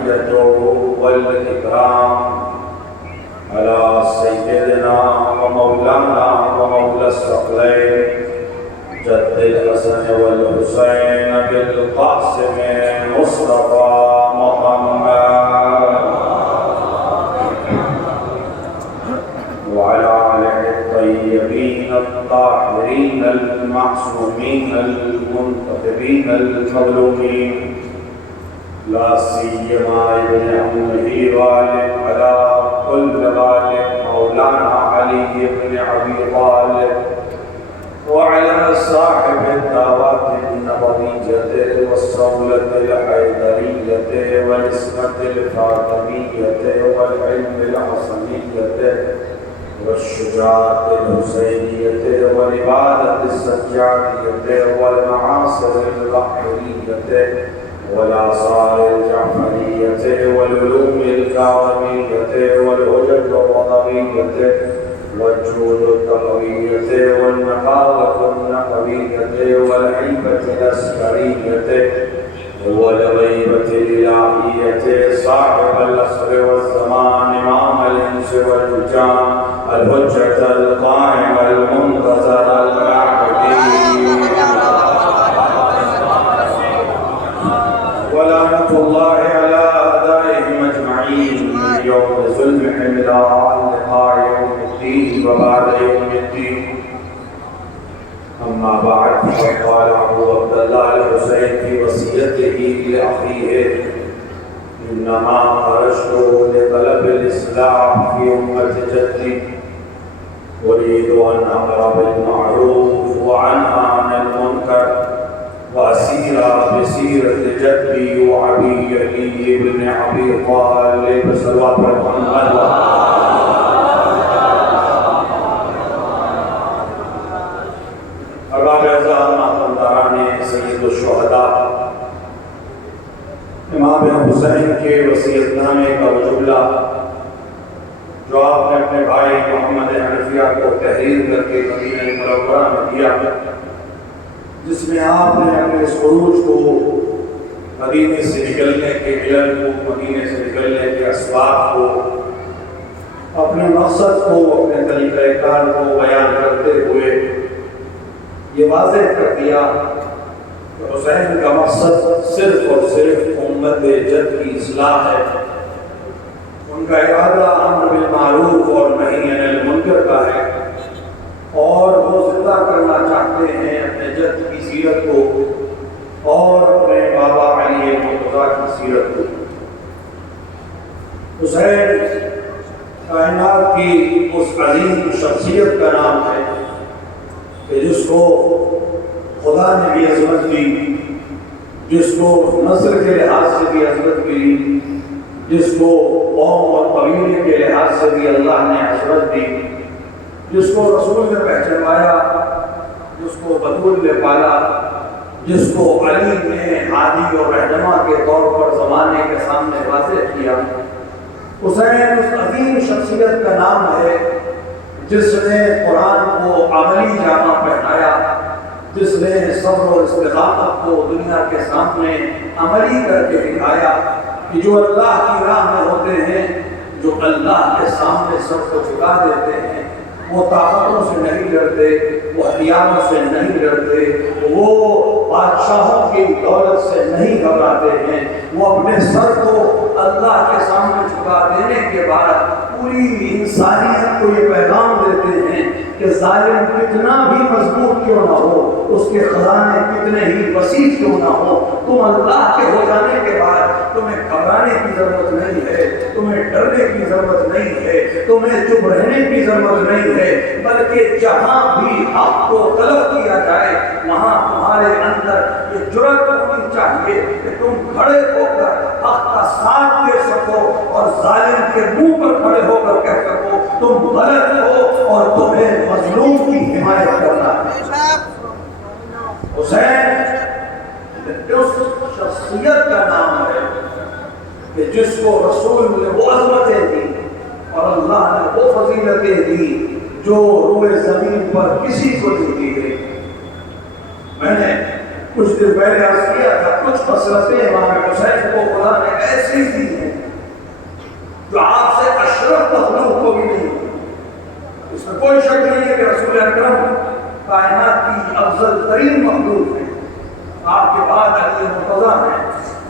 المحية والإكرام على سيدنا ومولانا ومولى الثقلين جد الحسن والحسين بالقاسم مصطفى محمد وعلى آله الطيبين الطاهرين المعصومين المنتخبين المظلومين لا سيما ابن عمه غالب على كل غالب مولانا علي بن ابي طالب وعلى صاحب الدعوات النبوية والصولة الحيدرية والإسمة الفاطمية والعلم الحسنية والشجاعة الحسينية والعبادة السجادية والمعاصر البحرية والآثار الجعفرية والعلوم الكاظمية والهجج الرضوية والجود التقوية والنقاوة النقوية والهيبة العسكرية والغيبة الإلهية صاحب العصر والزمان إمام الإنس والجان الحجة القائم المنتظر المعبدي ولعنة الله على أعدائهم أجمعين من يوم ظلمهم إلى لقاء يوم الدين وبعد يوم الدين. أما بعد فقد قال أبو عبد الله الحسين في وصيته لأخيه إنما خرجت لطلب الإصلاح في أمة جدي أريد أن أمر بالمعروف وأنهى عن المنكر وأسير بسيرة جدي وأبي علي بن أبي طالب صلوات محمد ارباب اعظام ماتمداران سید الشہداء امام حسین کے وصیت نامے کا وہ جملہ جو آپ نے اپنے بھائی محمد حنفیہ کو تحریر کر کے مدینہ منورہ میں دیا، جس میں آپ نے اپنے اس عروج کو، مدینے سے نکلنے کے علم کو، مدینے سے نکلنے کے اسباب کو، اپنے مقصد کو، اپنے طریقہ کار کو بیان کرتے ہوئے یہ واضح کر دیا کہ حسین کا مقصد صرف اور صرف امت جد کی اصلاح ہے. ان کا ارادہ امر بالمعروف اور نہی عن المنکر کا ہے، اور وہ زندہ کرنا چاہتے ہیں اپنے جد کی سیرت کو اور اپنے بابا علی مرتضیٰ کی سیرت کو. حسین کائنات کی اس عظیم شخصیت کا نام ہے کہ جس کو خدا نے بھی عظمت دی، جس کو نسل کے لحاظ سے بھی عظمت ملی، جس کو قوم اور قبیلے کے لحاظ سے بھی اللہ نے عظمت دی، جس کو رسول نے پہچنوایا، جس کو بطول نے پالا، جس کو علی نے ہادی اور رہنما کے طور پر زمانے کے سامنے واضح کیا. حسین اس عظیم شخصیت کا نام ہے جس نے قرآن کو عملی جامہ پہنایا، جس نے صبر و استقامت کو دنیا کے سامنے عملی کر کے دکھایا کہ جو اللہ کی راہ میں ہوتے ہیں، جو اللہ کے سامنے سب کو جھکا دیتے ہیں، وہ طاقتوں سے نہیں ڈرتے، وہ ہتھیاروں سے نہیں ڈرتے، وہ بادشاہوں کی دولت سے نہیں گھبراتے ہیں، وہ اپنے سر کو اللہ کے سامنے جھکا دینے کے بعد پوری انسانیت کو یہ پیغام دیتے ہیں کہ ظالم کتنا بھی مضبوط کیوں نہ ہو، اس کے خزانے کتنے ہی وسیع کیوں نہ ہو، تم اللہ کے ہو جانے کے بعد تمہیں گھبرانے کی ضرورت نہیں ہے، تمہیں ڈرنے کی ضرورت نہیں ہے، تمہیں چپ رہنے کی ضرورت نہیں ہے، بلکہ جہاں بھی حق کو طلب کیا جائے وہاں تمہارے اندر یہ جرأت ہونی چاہیے کہ تم کھڑے ہو کر حق کا ساتھ دے سکو اور ظالم کے منہ پر کھڑے ہو کر کہہ سکو تم غلط ہو اور تمہیں مظلوم کی حمایت کرنا ہے. حسین اس شخصیت کا نام ہے کہ جس کو رسول نے وہ عظمتیں دی اور اللہ نے وہ فضیلتیں دی جو روئے زمین پر کسی کو نہیں دی گئی. میں نے کچھ دن پہلے عرض کیا تھا کچھ خصلتیں امام حسین کو خدا نے ایسی دی شک نہیں ہے کہ رسول اکرم کائنات کی افضل ترین مخلوق ہے. آپ کے بعد علی مرتضیٰ ہیں،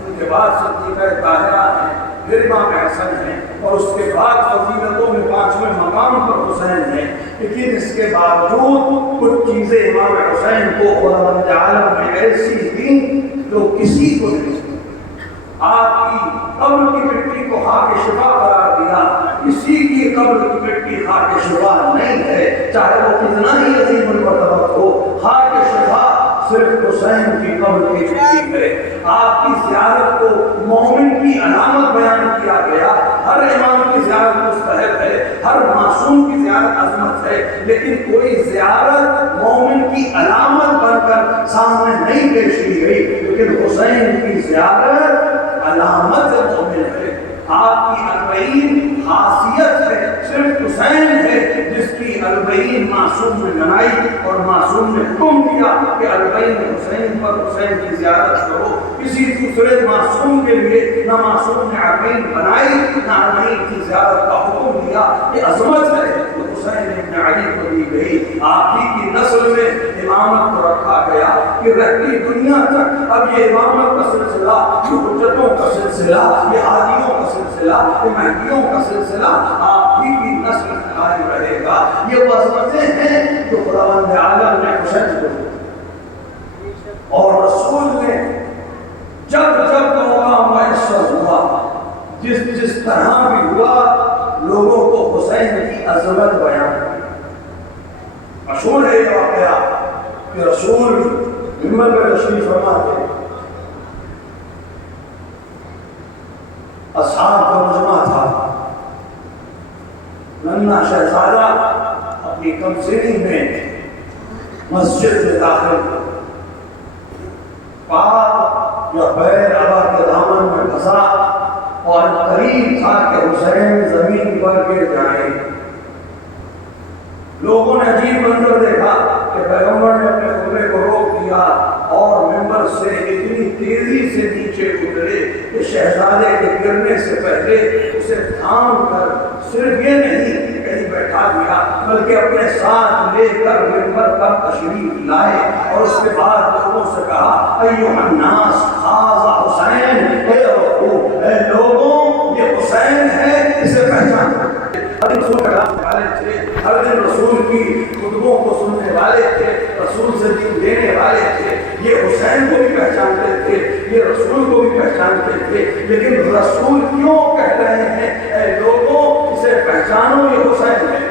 ان کے بعد صدیقہ طاہرہ ہیں، پھر امام حسن ہیں، اور اس کے بعد فضیلتوں میں 5ویں مقام پر حسین ہیں. لیکن اس کے باوجود کچھ چیزیں امام حسین کو خداوند عالم نے ایسی دیں جو کسی کو نہیں. آپ کی قبر کی مٹی کو خاک شفا قرار دیا، کسی کی قبر کی مٹی خاک شفا نہیں ہے، چاہے وہ کتنا ہی عظیم المرتبہ ہو. خاک شفا صرف حسین کی قبر کی مٹی ہے. آپ کی زیارت کو مومن کی علامت بیان کیا گیا. ہر امام کی زیارت مستحب ہے، ہر معصوم کی زیارت عظمت ہے، لیکن کوئی زیارت مومن کی علامت بن کر سامنے نہیں پیش کی گئی. لیکن حسین کی زیارت علامت مومن ہے. آپ کی 40 خاصیت ہے، صرف حسین ہے جس کی 40 معصوم نے بنائی اور معصوم نے حکم دیا کہ 40 حسین پر حسین کی زیارت کرو. کسی دوسرے معصوم کے لیے نہ معصوم نے 40 بنائی نہ 40 کی زیارت کا حکم دیا. یہ عظمت ہے جو حسین ابن علی کو دی گئی. آپ ہی کی نسل میں امامت کو رکھا گیا کہ رہتی دنیا تک اب یہ امامت کا سلسلہ، یہ حجتوں کا سلسلہ، یہ ہادیوں کا سلسلہ، یہ مہدیوں کا سلسلہ آپ ہی کی نسل میں قائم رہے گا. یہ وہ عظمتیں ہیں جو خداوند عالم نے حسین کو دی. اور رسول نے جب جب موقع میسر ہوا، جس طرح بھی ہوا، لوگوں کو حسین کی عظمت بیان کی. مشہور ہے یہ واقعہ کہ رسول ممبر پہ تشریف فرما تھے، اصحاب کا مجمع تھا. ننھا شہزادہ اپنی کم سنی میں مسجد میں داخل ہوا، پاک یا بیر ابا کے دامن میں پھنسا اور قریب تھا کہ حسین زمین پر گر جائیں. لوگوں نے عجیب منظر دیکھا کہ پیغمبر نے اپنے خطبے کو روک دیا اور ممبر سے اتنی تیزی سے نیچے اترے کہ شہزادے کے گرنے سے پہلے اسے تھام کر صرف یہ نہیں کہیں بیٹھا دیا بلکہ اپنے ساتھ لے کر ممبر پر تشریف لائے اور اس کے بعد لوگوں سے کہا ایھا الناس ھذا حسین، اے لوگوں یہ حسین ہے، اسے پہچانو. ہر دن رسول کی خطبوں کو سننے والے تھے، رسول سے دین دینے والے تھے. یہ حسین کو بھی پہچانتے تھے، یہ رسول کو بھی پہچانتے تھے. لیکن رسول کیوں کہہ رہے ہیں اے لوگوں اسے پہچانو یہ حسین ہے؟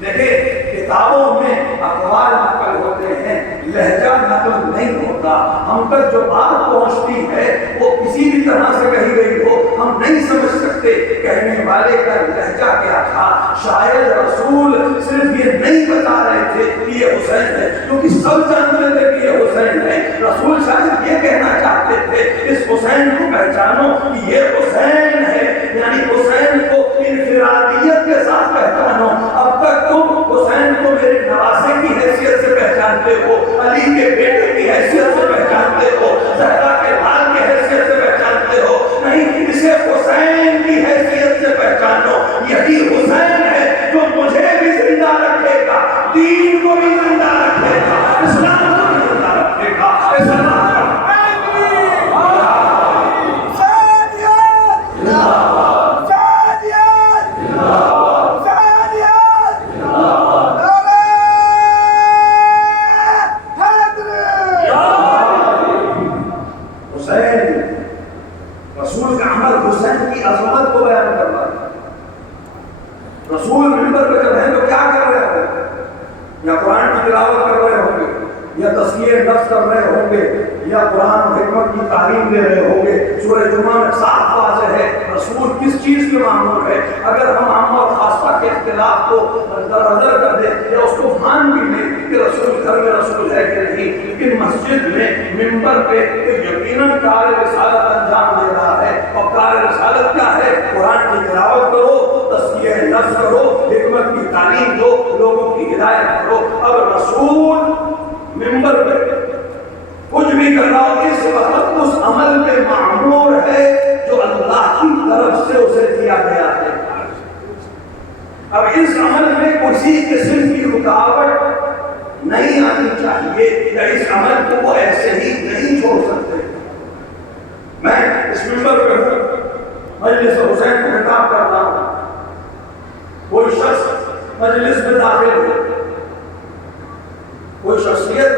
دیکھیں کتابوں میں اقوال نقل ہوتے ہیں، لہجہ نقل نہیں ہوتا. ہم تک جو بات پہنچتی ہے وہ کسی بھی طرح سے کہی گئی ہو ہم نہیں سمجھ سکتے کہنے والے کا لہجہ کیا تھا. شاید رسول صرف یہ نہیں بتا رہے تھے کہ یہ حسین ہے، کیونکہ سب جانتے تھے کہ یہ حسین ہے. رسول شاید یہ کہنا چاہتے تھے اس حسین کو پہچانو کہ یہ حسین ہے، یعنی حسین کو انفرادیت کے ساتھ پہچانو. اب تک تم حسین کو میرے نواسے کی حیثیت سے پہچانتے ہو، علی کے بیٹے کی حیثیت سے پہچانتے ہو، زہرا کے لال کی حیثیت سے پہچانتے ہو. نہیں، اسے حسین کی حیثیت سے پہچانو. یہی حسین ہے جو مجھے بھی زندہ رکھے گا، دین کو بھی زندہ رکھے گا، اسلام کو بھی زندہ رکھے گا. رسول کا عمل حسین کی عظمت کو بیان کر رہا ہے. رسول ممبر پہ جب ہیں تو کیا کر رہے ہوں گے؟ یا قرآن کی تلاوت کر رہے ہوں گے، یا تزکیہ نفس کر رہے ہوں گے، یا قرآن و حکمت کی تعلیم دے رہے ہوں گے. سورہ جمعہ میں صاف واضح ہے رسول کس چیز کے مامور ہے. اگر ہم عام اور خاصہ کے اختلاف کو نظر کر دیں یا اس کو مان بھی لیں کہ رسول گھر میں رسول ہے کہ نہیں، لیکن مسجد میں ممبر پہ یقیناً کار رسالت انجام دے رہا ہے. اور کار رسالت کیا ہے؟ قرآن کی تلاوت کرو، تزکیہ نفس کرو، حکمت کی تعلیم دو، لوگوں کی ہدایت کرو. اب رسول ممبر پہ کچھ بھی کر رہا ہو اس وقت اس عمل میں معمور ہے جو اللہ کی طرف سے اسے دیا گیا ہے. اب اس عمل میں کسی قسم کی نہیں آنی چاہیے، یا اس عمل کو وہ ایسے ہی نہیں چھوڑ سکتے۔ میں اس منبر پہ ہوں، مجلس حسین کو خطاب کر رہا ہوں، کوئی شخص مجلس میں داخل ہو، کوئی شخصیت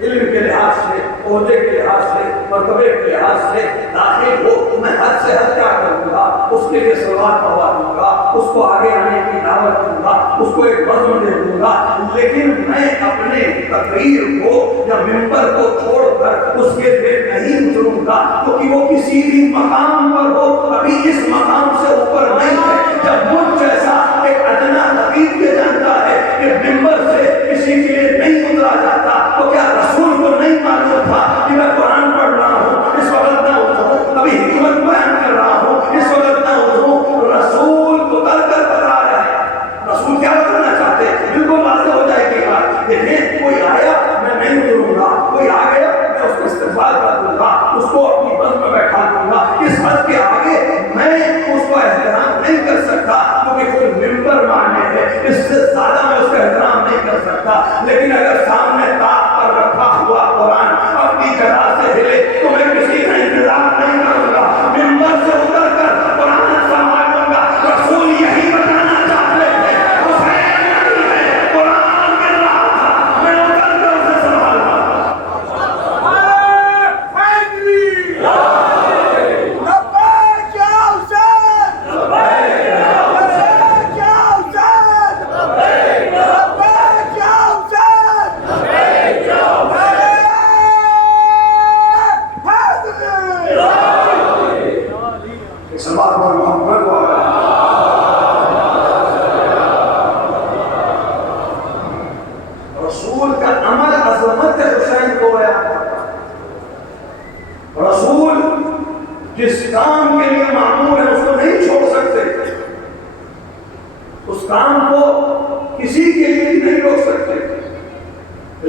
علم کے لحاظ سے، عہدے کے لحاظ سے، مرتبے کے لحاظ سے داخل ہو، تو میں حد سے حد کیا کروں گا، اس کے لیے سلوات پڑھوا دوں گا، اس کو آگے آنے کی دعوت دوں گا، اس کو ایک بزم دے دوں گا، لیکن میں اپنے تقریر کو یا منبر کو چھوڑ کر اس کے لیے نہیں اتروں گا، کیونکہ وہ کسی بھی مقام پر ہو، ابھی اس مقام سے اوپر نہیں ہے۔ جب مجھ جیسا ایک ادنا حقیق یہ جانتا ہے کہ منبر سے کسی کے لیے نہیں اترا جاتا، تو کیا رسول کو نہیں معلوم تھا کہ میں قرآن پڑھ رہا ہوں، اس وقت نہ اتروں، ابھی حکمت بیان کر رہا ہوں، اس وقت نہ اتروں؟ رسول اتر کر بتا رہا ہے، رسول کیا بتانا چاہتے ہیں، بالکل واضح ہو جائے گی بات۔ دیکھیں، کوئی آیا میں نہیں اتروں گا، کوئی آ گیا میں اس کو استقبال کر دوں گا، اس کو اپنی بس میں بیٹھا دوں گا، اس حد کے آگے میں اس کو احترام نہیں کر سکتا، کیونکہ کوئی ممبر مانے ہے، اس سے زیادہ میں اس کا احترام نہیں کر سکتا۔ لیکن اگر سامنے طاق پر رکھا ہوا قرآن اپنی جگہ سے ہلے تو میں کسی کا انتظار نہیں کروں گا، ممبر سے اتر کر قرآن سنبھالوں گا۔ رسول یہی بتانا چاہتے تھے، حسین نہیں ہے، قرآن گر رہا تھا، میں اتر کر اسے سنبھال رہا تھا۔ رسول کا عمل عظمت حسین کو بیان کرتا ہے۔ رسول جس کام کے لیے معمور ہے اس کو نہیں چھوڑ سکتے، اس کام کو کسی کے لیے نہیں روک سکتے،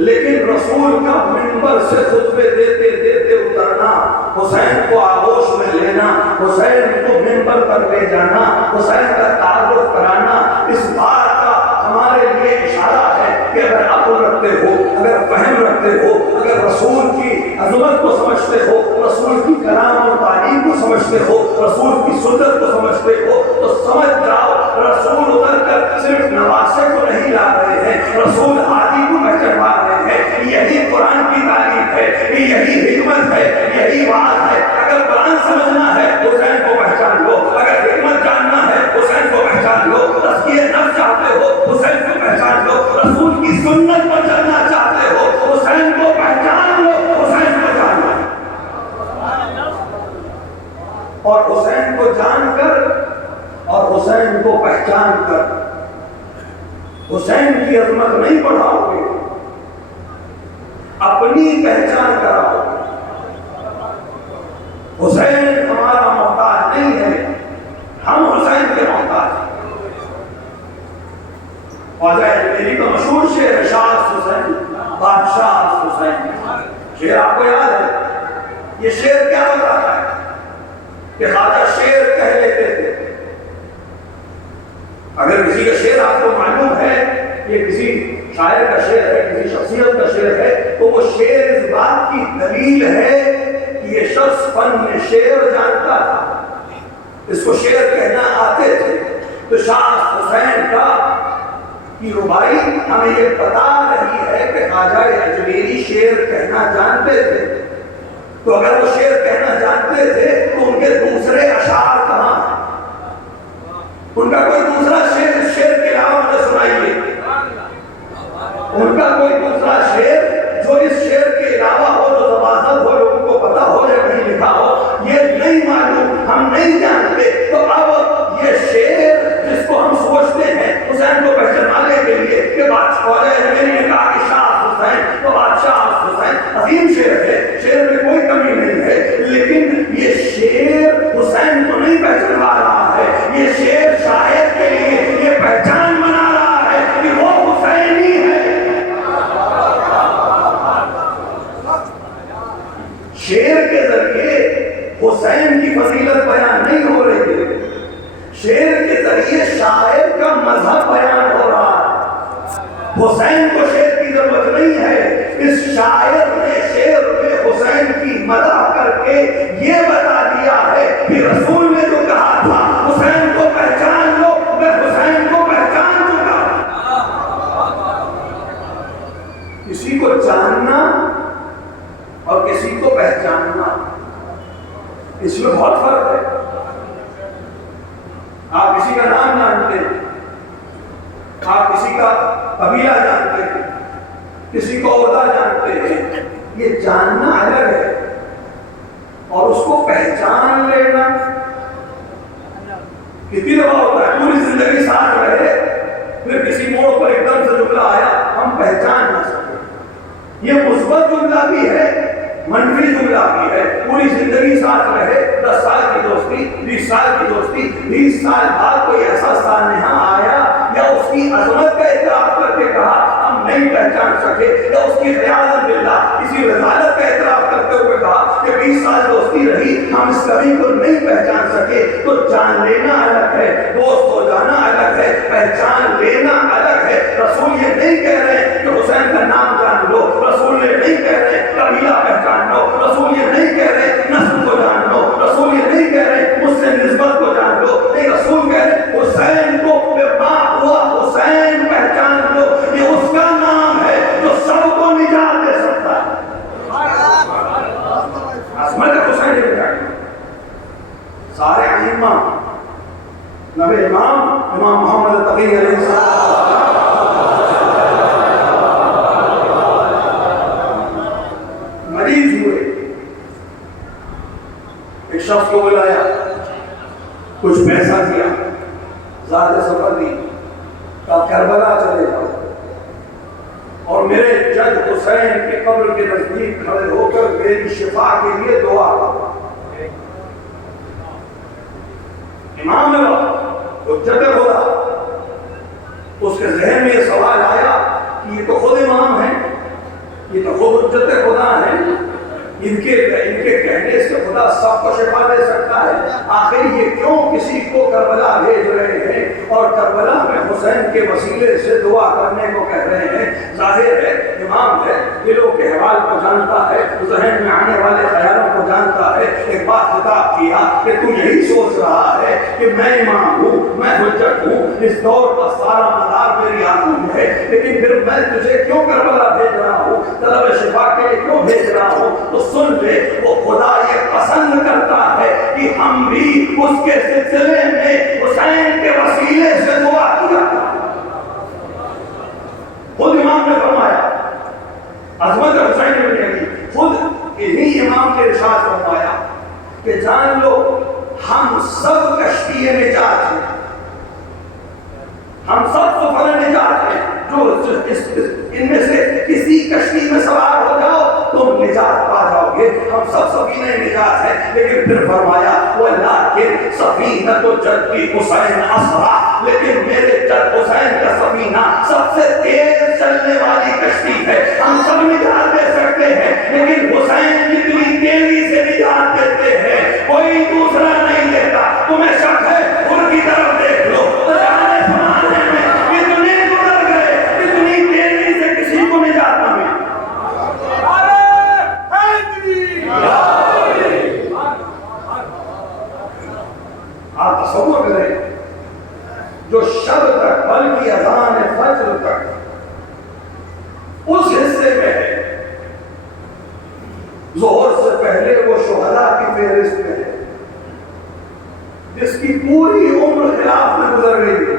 لیکن رسول کا منبر سے خطبے دیتے دیتے اترنا، حسین کو آغوش میں لینا، حسین کو منبر پر لے جانا، حسین کا تعارف کرانا، اس بات کا ہمارے لیے اشارہ ہے کہ اگر عقل رکھتے ہو، اگر فہم رکھتے ہو، اگر رسول کی عظمت کو سمجھتے ہو، رسول کی کلام اور تعلیم کو سمجھتے ہو، رسول کی سنت کو سمجھتے ہو، تو سمجھ جاؤ رسول اتر کر صرف نواسے کو نہیں لا رہے ہیں، رسول ہادی کو پہچانوا رہے ہیں۔ یہی قرآن کی تعلیم ہے، یہی حکمت ہے، یہی بات ہے۔ اگر قرآن سمجھنا ہے حسین کو پہچان لو، اگر حکمت جاننا ہے حسین کو پہچان لو، تزکیہ نفس چاہتے ہو حسین کو پہچان لو، رسول کی سنت پر چلنا چاہتے ہو حسین کو پہچان لو، حسین کو جان لو۔ اور حسین کو جان کر اور حسین کو پہچان کر حسین کی عظمت نہیں بڑھاؤ گے، اپنی پہچان کراؤ گے۔ حسین ہمارا محتاج نہیں ہے، ہم حسین کے محتاج ہیں۔ میری تو مشہور شعر ہے، شاہ حسین بادشاہ حسین، شعر آپ کو یاد ہے؟ یہ شعر کیا بتاتا ہے کہ خواجہ شعر کہہ لیتے تھے۔ اگر کسی کا شعر آپ کو معلوم ہے، یہ کسی شاعر کا شعر ہے، کسی شخصیت کا شعر ہے، تو وہ شعر اس بات کی دلیل ہے کہ یہ شخص فن شعر جانتا تھا، اس کو شعر کہنا آتے تھے۔ تو شاہ حسین کا کی ربائی ہمیں یہ بتا رہی ہے کہ خواجہ اجمیری شعر کہنا جانتے تھے۔ تو اگر وہ شعر کہنا جانتے تھے تو ان کے دوسرے اشعار کہاں ہیں؟ ان کا کوئی دوسرا شعر اس شعر کے علاوہ مجھے سنائیے، ان کا کوئی دوسرا شعر جو اس شعر کے علاوہ ہو، جو زبانت ہو، لوگوں کو پتا ہو یا نہیں لکھا ہو، یہ نہیں معلوم، ہم نہیں جانتے۔ تو اب یہ شعر جس کو ہم سوچتے ہیں حسین کو پہچاننے کے لیے کہ بادشاہ نے کہا کہ شاہ حسین، تو بادشاہ حسین عظیم شعر ہے، شعر میں کوئی کمی نہیں ہے، لیکن یہ شعر حسین کو نہیں پہچانوا رہا ہے، یہ شعر شاعر کے لیے یہ پہچان بنا رہا ہے کہ وہ حسینی ہے۔ شعر کے ذریعے حسین کی فضیلت بیان نہیں ہو رہی ہے، شعر کے ذریعے شاعر کا مذہب بیان ہو رہا ہے۔ حسین کو شعر کی ضرورت نہیں ہے۔ اس شاعر نے شعر میں حسین کی مدح کر کے یہ بتا دیا ہے کہ رسول نے جو کہا تھا حسین کو پہچان لو، میں حسین کو پہچان چکا۔ کسی کو جاننا اور کسی کو پہچاننا، اس میں بہت فرق ہے۔ آپ کسی کا نام جانتے ہیں، آپ کسی کا قبیلہ جانتے ہیں، کسی کو عہدہ جانتے ہیں، یہ جاننا الگ ہے، اور اس کو پہچان لینا کتنی دفعہ ہوتا ہے پوری زندگی ساتھ رہے، پھر کسی موڑ پر ایک دم سے جملہ آیا ہم پہچان نہ سکے۔ یہ مثبت جملہ بھی ہے، منفی جملہ بھی ہے۔ پوری زندگی ساتھ رہے، 10 سال کی دوستی، 20 سال کی دوستی، 20 سال بعد کوئی ایسا سانحہ آیا یا اس کی عظمت کا اعتراف کر کے کہا ہم نہیں پہچان سکے، یا اس کی خیال باللہ کسی رسالت کا اعتراف کرتے ہوئے کہا کہ 20 سال دوستی رہی ہم اس کبھی کو نہیں پہچان سکے، تو جان لینا الگ ہے، دوست ہو جانا الگ ہے، پہچان لینا الگ ہے۔ رسول یہ نہیں کہہ رہے کہ حسین کا نام جان لو، رسول یہ نہیں کہہ رہے قبیلہ پہچان لو، رسول یہ نہیں کہہ رہے نسل کو جان لو، رسول یہ نہیں کہہ رہے مجھ سے نسبت کو جان لو، نہیں، رسول کہہ رہے حسین کو بے ماں ہوا حسین پہچان لو، یہ اس کا نام ہے جو سب کو نجات دے سکتا ہے۔ عظمت حسین کی جائے سارے ائمہ، نبی امام محمد تقی علیہ السلام مریض ہوئے، ایک شخص کو بلایا، کچھ پیسہ دیا، زیادہ سفر دی، کہا کربلا چلے جاؤ اور میرے جد حسین کے قبر کے نزدیک کھڑے ہو کر میری شفا کے لیے دعا کرو۔ امام نے حجت خدا، اس کے ذہن میں یہ سوال آیا کہ یہ تو خود امام ہیں، یہ تو خود حجت خدا ہیں، ان کے کہنے سے خدا سب کو شفا دے سکتا ہے، آخر یہ کیوں کسی کو کربلا بھیج رہے ہیں اور کربلا میں حسین کے وسیلے سے دعا کرنے کو کہہ رہے ہیں؟ ظاہر ہے امام ہے، دلوں کے حوال کو جانتا ہے، ذہن میں آنے والے خیالوں کو جانتا ہے۔ ایک بات خطاب کیا کہ تو یہی سوچ رہا ہے کہ میں امام ہوں، میں حجت ہوں، اس دور کا سارا مدار میری آنکھوں میں ہے، لیکن پھر میں تجھے کیوں کربلا بھیج رہا ہوں، طلب شفا کے لیے کیوں بھیج رہا ہوں؟ تو سن لے، وہ خدا یہ پسند کرتا ہے کہ ہم بھی اس کے سلسلے میں حسین کے وسیلے سے دعا کیا۔ خود امام نے فرمایا، عظمت حسین بن علی، خود انہی امام نے ارشاد فرمایا کہ جان لو ہم سب کشتی نجات ہیں، ہم سب سفر نجات ہیں، جو ان میں سے کسی کشتی میں سوار ہو جاؤ تم نجات پا جاؤ گے، ہم سب سفینہ نجات ہیں۔ لیکن پھر فرمایا وَلَٰكِن سَفِينَةُ جَدِّ حسین اسرع، لیکن میرے جد حسین کا سفینہ سب سے تیز چلنے والی کشتی ہے، ہم سب نجات دے سکتے ہیں، لیکن حسین جتنی تیزی سے نجات دیتے ہیں کوئی دوسرا نہیں دیتا۔ تمہیں شک ہے ان کی طرف دیکھ لو، پرانے زمانے میں کتنے گزر گئے، اتنی تیزی سے کسی کو نجات نہ ملی۔ آپ تصور کریں جو شب تک بلکہ اذان فجر تک اس حصے میں ہے، ظہر سے پہلے وہ شہداء کی فہرست میں ہے، جس کی پوری عمر خلاف میں گزر گئی ہو،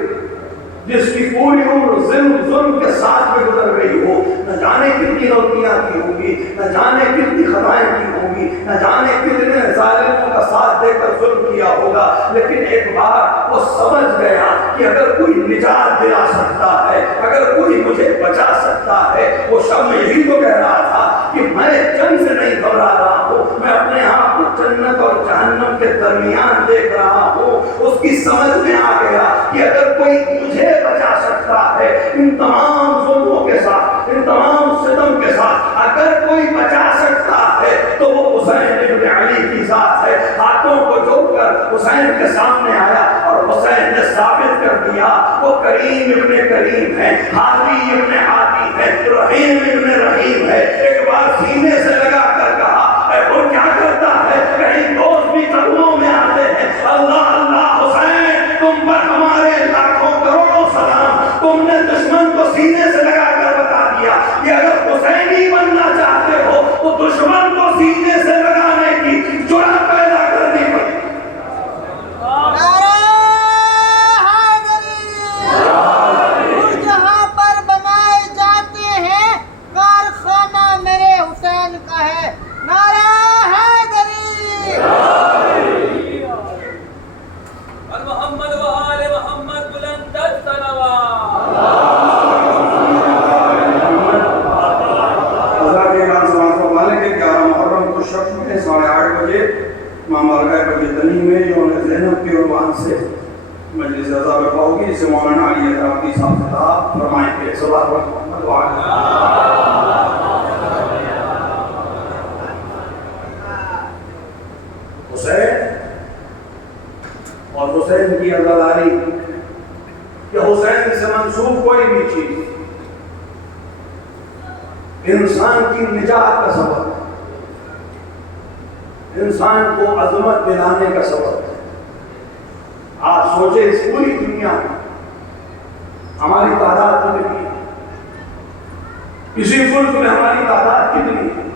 جس کی پوری عمر ظلم کے ساتھ میں گزر گئی ہو، نہ جانے کتنی غلطیاں کی ہوں گی، نہ جانے کتنی خطائیں کی ہوں گی، نہ جانے کتنے ظالموں کا ساتھ دے کر ظلم کیا ہوگا، لیکن ایک بار وہ سمجھ گیا کہ اگر کوئی نجات دلا سکتا ہے، اگر کوئی مجھے بچا سکتا ہے، وہ شب میں یہی تو کہہ رہا تھا کہ میں جنگ سے نہیں گھبرا رہا ہوں، میں اپنے آپ کو جنت اور جہنم کے درمیان دیکھ رہا ہوں۔ اس کی سمجھ میں آ گیا کہ اگر کوئی مجھے بچا سکتا ہے ان تمام ظلموں کے ساتھ، ان تمام ستم کے ساتھ، اگر کوئی بچا سکتا ہے تو وہ حسین بن علی کی ذات ہے۔ ہاتھوں کو جوڑ کر حسین کے سامنے آیا اور اور حسین نے ثابت کر دیا وہ کریم ابن کریم ہے، ہادی ابن ہادی ہے، رحیم ابن رحیم ہے۔ ایک بار سینے سے لگا کر کہا اے وہ کیا کرتا ہے، کہیں دوست بھی قدموں میں آتے ہیں، اللہ اللہ حسین تم پر ہمارے لاکھوں کروڑوں سلام۔ تم نے دشمن کو سینے سے لگا کر بتا دیا کہ اگر حسینی بننا چاہتے ہو تو دشمن کو سینے سے لگانے کی جرأت پیدا کرنی پڑی۔ جہاں پر بنائے جاتے ہیں کارخانہ میرے حسین کا ہے، نعرہ حیدری۔ محمد و آل محمد بلند الصلوات۔ حضرات یہ اعلان سماعت فرمانے کہ 11 محرم کو شب میں 8:30 بجے مامارگاہ بجے تنی میں یوم زینب کے عنوان سے مجلس رضا برپا ہوگی، جسے مولانا علی حیدرآبادی صاحب خطاب فرمائیں گے۔ صلی اللہ علیہ وسلم۔ حسین اور حسین کی عزاداری کہ حسین سے منسوب کوئی بھی چیز انسان کی نجات کا سبب ہے، انسان کو عظمت دلانے کا سبب ہے۔ آپ سوچیں اس پوری دنیا میں ہماری تعداد کتنی ہے، کسی ملک میں ہماری تعداد کتنی ہے؟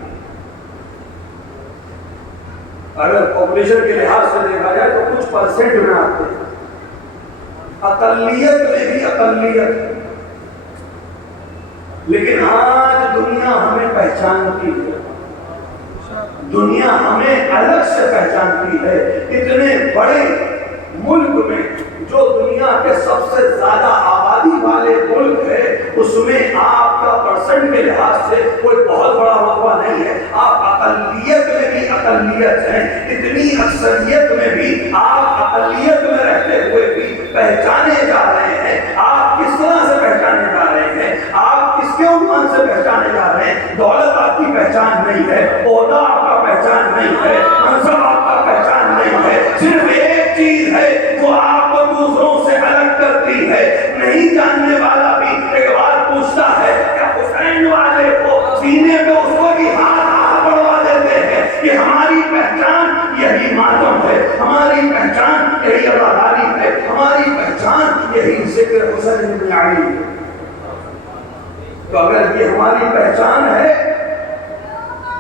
اگر پاپولیشن کے لحاظ سے دیکھا جائے تو کچھ پرسنٹ میں آتے ہیں، اقلیت میں بھی اقلیت ہے، لیکن آج دنیا ہمیں پہچانتی ہے، دنیا ہمیں الگ سے پہچانتی ہے۔ اتنے بڑے ملک میں جو دنیا کے سب سے زیادہ آبادی والے ملک ہے، اس میں آپ کا پرسنٹ کے لحاظ سے کوئی بہت بڑا رتبہ نہیں ہے، آپ اقلیت میں بھی اقلیت ہیں۔ اتنی اکثریت میں بھی آپ اقلیت میں رہتے ہوئے بھی پہچانے جا رہے ہیں۔ آپ کس طرح سے پہچانے جا رہے ہیں؟ آپ کس کے عنوان سے پہچانے جا رہے ہیں؟ دولت آپ کی پہچان نہیں ہے، عہدہ آپ کا پہچان نہیں ہے، منصب آپ کا پہچان نہیں ہے۔ صرف ایک چیز ہے جو آپ کو دوسروں سے الگ کرتی ہے۔ نہیں جاننے والا بھی ایک بات پوچھتا ہے کیا حسین والے کو سینے پہ اس کو بھی ہاتھ پڑوا دیتے ہیں کہ ہماری پہچان یہی ماتم ہے، ہماری پہچان یہی عزاداری ہے، ہماری پہچان یہی ذکر حسین بن علی ہے۔ تو اگر یہ ہماری پہچان ہے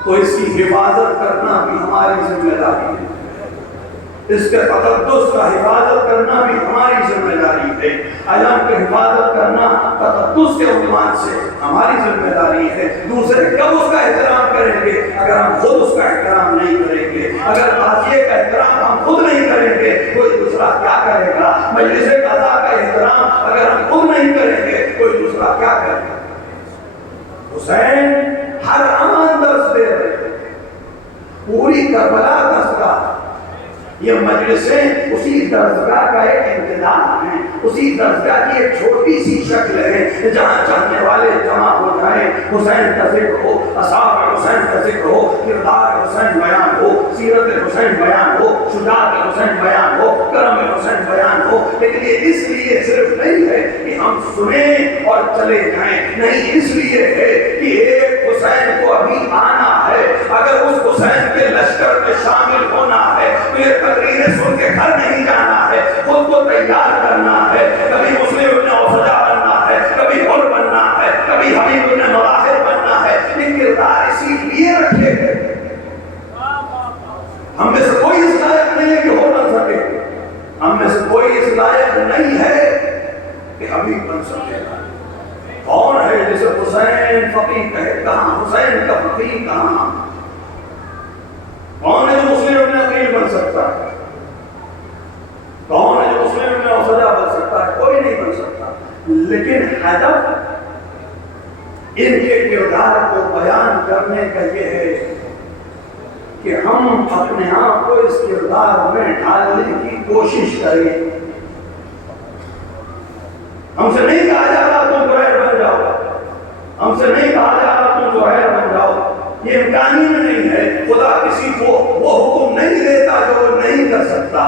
تو اس کی حفاظت کرنا بھی ہماری ذمہ داری ہے، اس کے تقدس کا حفاظت کرنا بھی ہماری ذمہ داری ہے، علم کی حفاظت کرنا تقدس کے عنوان سے ہماری ذمہ داری ہے۔ دوسرے کب اس کا احترام کریں گے اگر ہم خود اس کا احترام نہیں کریں گے؟ اگر تعزیے کا احترام ہم خود نہیں کریں گے کوئی دوسرا کیا کرے گا؟ مجلس قضا کا احترام اگر ہم خود نہیں کریں گے کوئی دوسرا کیا کرے گا؟ حسین ہر آن درس دے رہے ہیں، پوری کربلا درسگاہ، یہ مجلسیں اسی درسگاہ کا ایک امتداد ہیں، اسی درسگاہ کی ایک چھوٹی سی شکل ہے جہاں چاہنے والے جمع ہو جائیں، حسین کا ذکر ہو، اصحاب حسین کا ذکر ہو، کردار حسین بیان ہو، سیرت حسین بیان ہو، شجاعت حسین بیان ہو، کرم حسین بیان ہو۔ لیکن یہ اس لیے صرف نہیں ہے کہ ہم سنیں اور چلے جائیں، نہیں، اس لیے ہے کہ ایک حسین کو ابھی آنا ہے۔ اگر اس حسین کے لشکر میں شامل ہونا ہے تو یہ تقریریں سن کے گھر نہیں جانا ہے، خود کو تیار کرنا ہے۔ کبھی مسلم ابن اوسجا بننا ہے، کبھی حر بننا ہے، کبھی حبیب ابن مراحل بننا ہے۔ یہ کردار اسی لیے رکھے گئے۔ ہم میں سے کوئی اس لائق نہیں ہے کہ ہو بن سکے، ہم میں سے کوئی اس لائق نہیں ہے کہ حبیب بن سکے۔ کون ہے جسے حسین فقیہ کہے؟ کہاں حسین کا فقیہ کہاں؟ کون ہے جو مسلم ابن عقیل بن سکتا ہے؟ کون ہے جو مسلم ابن اوسجا بن سکتا ہے؟ کوئی نہیں بن سکتا۔ لیکن ہدف ان کے کردار کو بیان کرنے کا یہ ہے کہ ہم اپنے آپ کو اس کردار میں ڈالنے کی کوشش کریں۔ ہم سے نہیں کہا جا رہا تم زہیر بن جاؤ، ہم سے نہیں کہا جا رہا تم زہیر بن جاؤ، یہ امکانی میں نہیں ہے۔ خدا کسی کو وہ حکم نہیں دیتا جو وہ نہیں کر سکتا،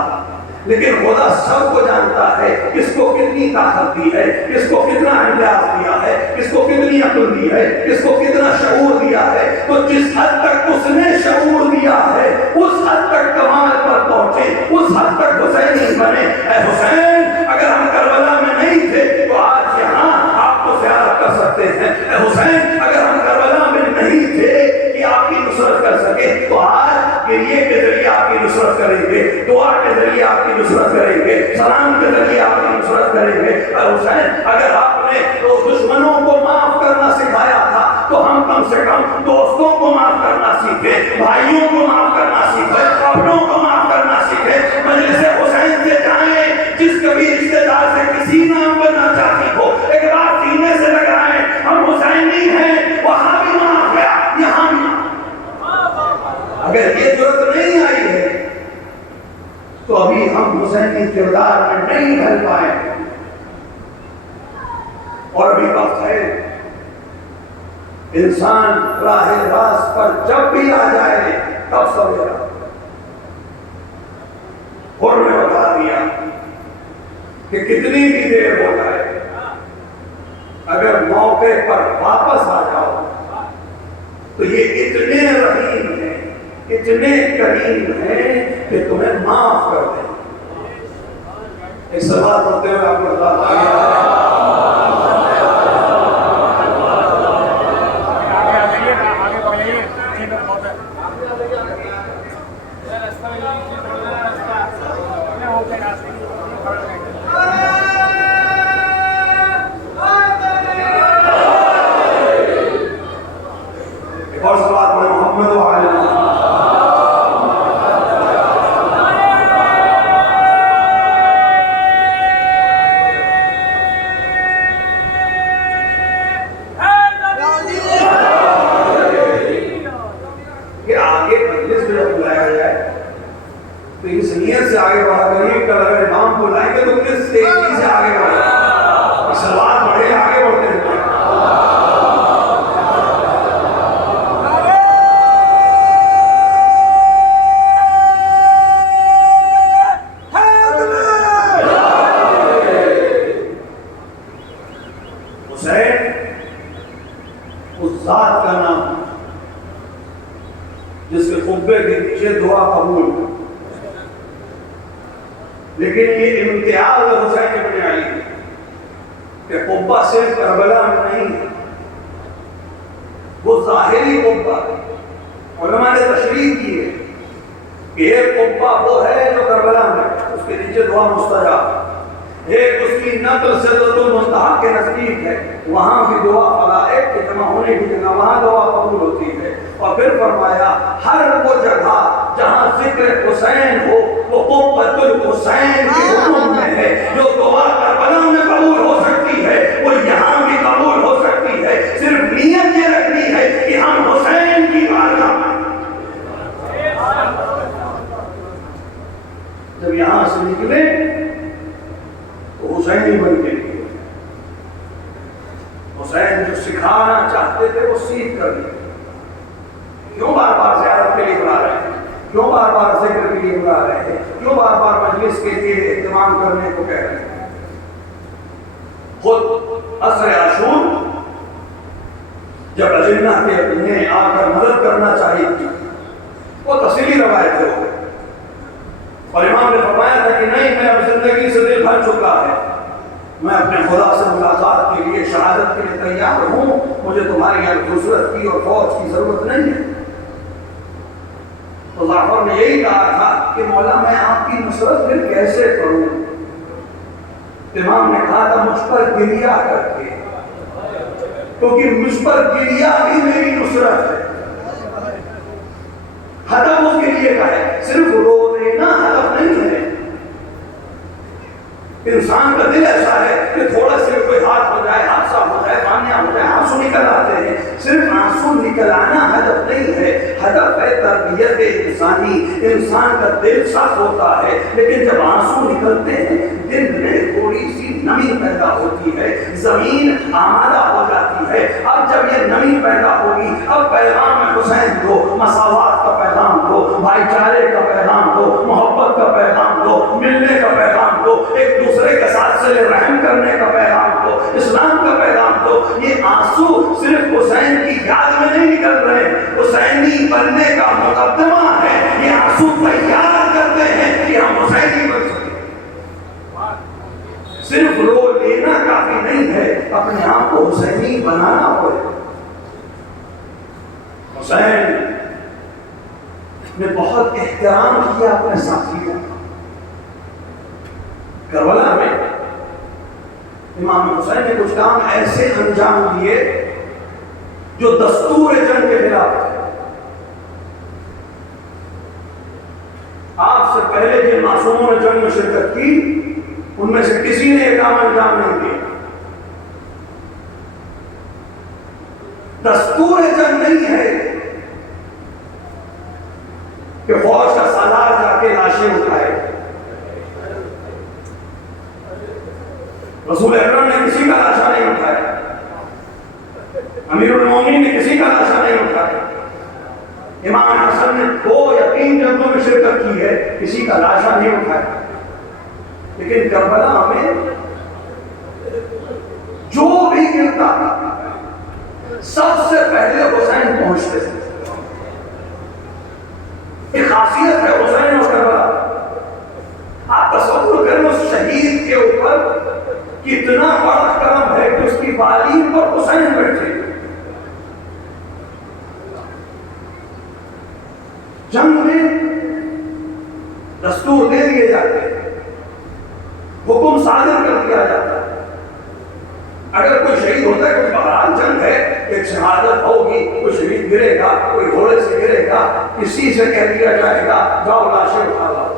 لیکن خدا سب کو جانتا ہے کس کو کتنی طاقت دی ہے، کس کو کتنا امتیاز دیا ہے، کس کو کتنی عقل دی ہے، کس کو کتنا شعور دیا ہے۔ تو جس حد تک اس نے شعور دیا ہے اس حد تک کمال پر پہنچے، اس حد تک حسینی بنے۔ اے حسین، اگر ہم کربلا میں نہیں تھے تو آج یہاں آپ کو زیارت کر سکتے ہیں۔ اے حسین، اگر ہم کربلا میں نہیں تھے کہ آپ کی نصرت کر سکے تو آج گریے کے ذریعے آپ کی نصرت کریں گے، دعا کے ذریعے آپ کی نصرت کریں گے، سلام کے ذریعے آپ کی نصرت کریں گے۔ اے حسین، اگر آپ نے دشمنوں کو معاف کرنا سکھایا تھا تو ہم کم سے کم دوستوں کو معاف کرنا سیکھیں، بھائیوں کو معاف کرنا سیکھیں، اپنوں کو معاف کرنا سیکھیں۔ مجلس حسین سے جائیں، جس کبھی رشتہ دار سے کسی نام بننا چاہتی ہو ایک بار سینے سے لگائیں، ہم حسینی ہیں، وہاں بھی معاف کیا، یہاں بھی۔ اگر یہ ضرورت نہیں آئی ہے تو ابھی ہم حسینی کردار میں نہیں ڈھل پائے، اور ابھی وقت ہے۔ انسان راہ راست پر جب بھی آ جائے تب سویرا۔ اور میں بتا دیا کہ کتنی بھی دیر ہو جائے، اگر موقع پر واپس آ جاؤ تو یہ اتنے رحیم ہیں، اتنے کریم ہیں کہ تمہیں معاف کر دیں۔ ایک سوال ہوتے ہوئے آپ کو اللہ تعالیٰ اور صلوات میں محمد و علی کہ آگے مجلس میں جب بلایا جائے تو اس نیت سے آگے بڑھا کریے کہ اگر امام کو لائیں گے تو کس تیزی سے آگے بڑھے، صلوات بڑھے، آگے بڑھتے ہیں۔ ذات کا نام جس کے قبے کے نیچے دعا قبول، لیکن یہ امتیاز حسین ابن علی کہ قبہ صرف کربلا میں نہیں ہے، وہ ظاہری قبہ علماء نے تشریح کی ہے کہ ایک قبہ وہ ہے جو کربلا میں، اس کے نیچے دعا مستجاب، ایک اس کی نقل سدرۃ المنتہا کے نزدیک ہے، وہاں بھی دعا فلائق کے جمع ہونے کی جگہ وہاں دعا قبول ہوتی ہے۔ اور پھر فرمایا ہر وہ جگہ جہاں ذکر حسین ہو وہ قبۃ الحسین کے حکم میں ہے، جو دعا کربلا میں قبول ہو سکتی ہے وہ یہاں بھی قبول ہو سکتی ہے، صرف نیت یہ رکھنی ہے کہ ہم حسین کی بارگاہ میں۔ جب یہاں سے نکلے تو حسینی بن کے نکلے، حسین جو سکھانا چاہتے تھے وہ سیکھ کر دیا۔ کیوں بار بار زیارت کے لیے بلا رہے ہیں، کیوں بار بار ذکر کے لیے بلا رہے ہیں، کیوں بار بار مجلس کے لیے اہتمام کرنے کو کہہ رہے ہیں؟ خود عصر عاشور جب اجنہ کے اپنے آ کر مدد کرنا چاہیے تھی، وہ تفصیلی روایت ہو گئی، اور امام نے فرمایا تھا کہ نہیں، میں اب زندگی سے دل بھر چکا ہے، میں اپنے خدا سے ملاقات کے لیے شہادت کے لیے تیار ہوں، مجھے تمہاری نصرت کی اور فوج کی ضرورت نہیں ہے۔ تو جعفر نے یہی کہا تھا کہ مولا میں آپ کی نصرت پھر کیسے کروں؟ امام نے کہا تھا مجھ پر گریہ کر کے، کیونکہ مجھ پر گریہ بھی میری نصرت ہے۔ ہدف اس کے لیے کا ہے، صرف رو دینا ہدف نہیں ہے۔ انسان کا دل ایسا ہے کہ تھوڑا سے کوئی ہاتھ ہو جائے، حادثہ ہو جائے، پانیاں ہو جائے، آنسو نکل آتے ہیں۔ صرف آنسو نکل آنا ہدف نہیں ہے، ہدف ہے تربیت انسانی۔ انسان کا دل سخت ہوتا ہے، لیکن جب آنسو نکلتے ہیں دل میں تھوڑی سی نمی پیدا ہوتی ہے، زمین آمادہ ہو جاتی ہے۔ اب جب یہ نمی پیدا ہوگی، اب پیغام حسین دو، مساوات کا پیغام دو، بھائی چارے کا پیغام دو، محبت کا پیغام دو، ملنے کا ایک دوسرے کے ساتھ صلہ رحم کرنے کا پیغام دو، اسلام کا پیغام دو۔ یہ آنسو صرف حسین کی یاد میں نہیں نکل رہے، حسینی بننے کا مقدمہ ہے۔ یہ آنسو تیار کرتے ہیں کہ ہم حسینی بن سکیں۔ صرف رو لینا کافی نہیں ہے، اپنے آپ کو حسینی بنانا پڑے۔ حسین نے بہت احترام کیا اپنے ساتھیوں کا۔ کربلا میں امام حسین نے کچھ کام ایسے انجام دیے جو دستور جنگ کے خلاف تھے۔ آپ سے پہلے جن معصوموں نے جنگ میں شرکت کی ان میں سے کسی نے یہ کام انجام نہیں دیا۔ دستور جنگ نہیں ہے کہ فوج کا سالار جا کے لاشیں اٹھائے۔ رسول اکرم نے کسی کا لاشا نہیں اٹھایا، امیر المومنین نے کسی کا لاشا نہیں اٹھایا۔ امام حسن نے 2 یا 3 جنگوں میں شرکت کی ہے، کسی کا لاشا نہیں اٹھایا۔ لیکن کربلا میں جو بھی گرتا سب سے پہلے حسین پہنچتے تھے۔ یہ خاصیت ہے حسین اور کربلا۔ آپ تصور کریں اس شہید کے اوپر کتنا بڑا کرم ہے کہ اس کی بالین پر حسین بیٹھے۔ جنگ میں دستور دے دیے جاتے ہیں، حکم صادر کر دیا جاتا ہے۔ اگر کوئی شہید ہوتا ہے، کوئی بہرحال جنگ ہے، ایک شہادت ہوگی، کوئی شہید گرے گا، کوئی گھوڑے سے گرے گا، کسی سے کہہ دیا جائے گا جاؤ لاشیں اٹھا لاؤ۔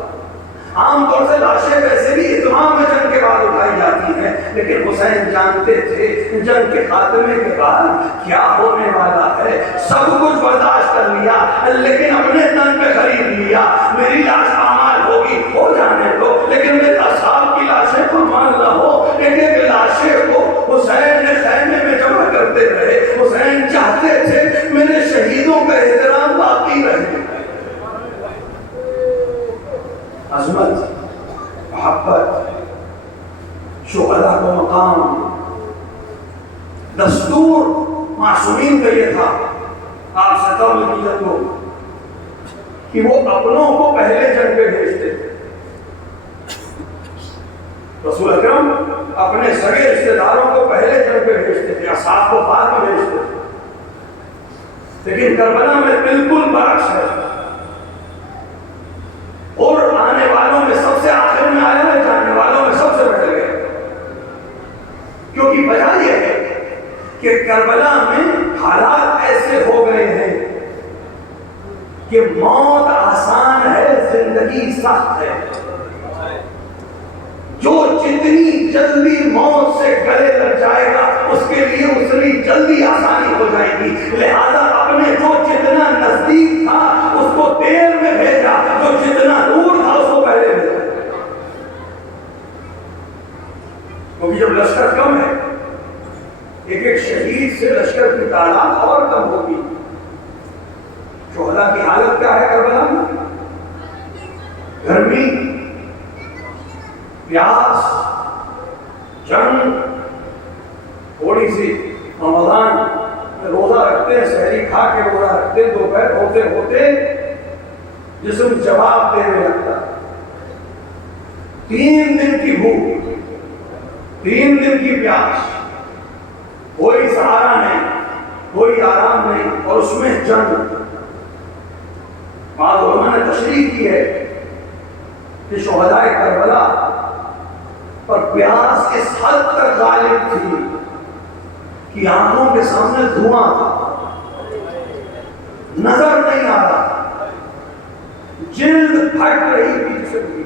عام طور سے لاشیں ویسے بھی اتمام میں جنگ کے بعد اٹھائی جاتی ہیں، لیکن حسین جانتے تھے جنگ کے خاتمے کے بعد کیا ہونے والا ہے۔ سب کچھ برداشت کر لیا، لیکن اپنے تن پہ خرید لیا۔ میری لاش پامال ہوگی، ہو جانے دو، لیکن میرے اصحاب کی لاشیں پامال نہ ہو۔ ایک ایک لاشیں کو حسین نے خیمے میں جمع کرتے رہے۔ حسین چاہتے تھے میرے شہیدوں کا احترام باقی رہے۔ عظمت، محبت، شہداء کو مقام، دستور معصومین کا یہ تھا آپ سے قبل کی جنگوں کہ وہ اپنوں کو پہلے جنگ پہ بھیجتے تھے۔ رسول اکرم اپنے سگے رشتے داروں کو پہلے جنگ پہ بھیجتے تھے، اصحاب کو بعد میں بھیجتے تھے۔ لیکن کربلا میں بالکل برعکس ہے، اور آنے والوں میں سب سے آخر میں آیا ہے، جانے والوں میں سب سے پہلے گئے۔ کیونکہ وجہ یہ ہے کہ کربلا میں حالات ایسے ہو گئے ہیں کہ موت آسان ہے، زندگی سخت ہے۔ جو جتنی جلدی موت سے گلے لگ جائے گا اس کے لیے اتنی جلدی آسانی ہو جائے گی۔ لہذا اپنے جو جتنا نزدیک تھا اس کو دیر میں بھیجا، جو جتنا دور تھا اس کو پہلے بھیجا۔ کیونکہ جب لشکر کم ہے، ایک ایک شہید سے لشکر کی تعداد اور کم ہوگی۔ شہداء کی حالت کیا ہے کربلا میں؟ گرمی، پیاس، جنگ، تھوڑی سی رمضان میں روزہ رکھتے ہیں، سحری کھا کے روزہ رکھتے ہیں، دوپہر ہوتے ہوتے جسم جواب دینے لگتا۔ 3 دن کی بھوک، 3 دن کی پیاس، کوئی سہارا نہیں، کوئی آرام نہیں، اور اس میں جنگ۔ بعض علماء نے تشریح کی ہے کہ شہداء کربلا پر پیاس اس حد تک غالب تھی کہ آنکھوں کے سامنے دھواں تھا، نظر نہیں آ رہا، جلد پھٹ رہی تھی جسم کی۔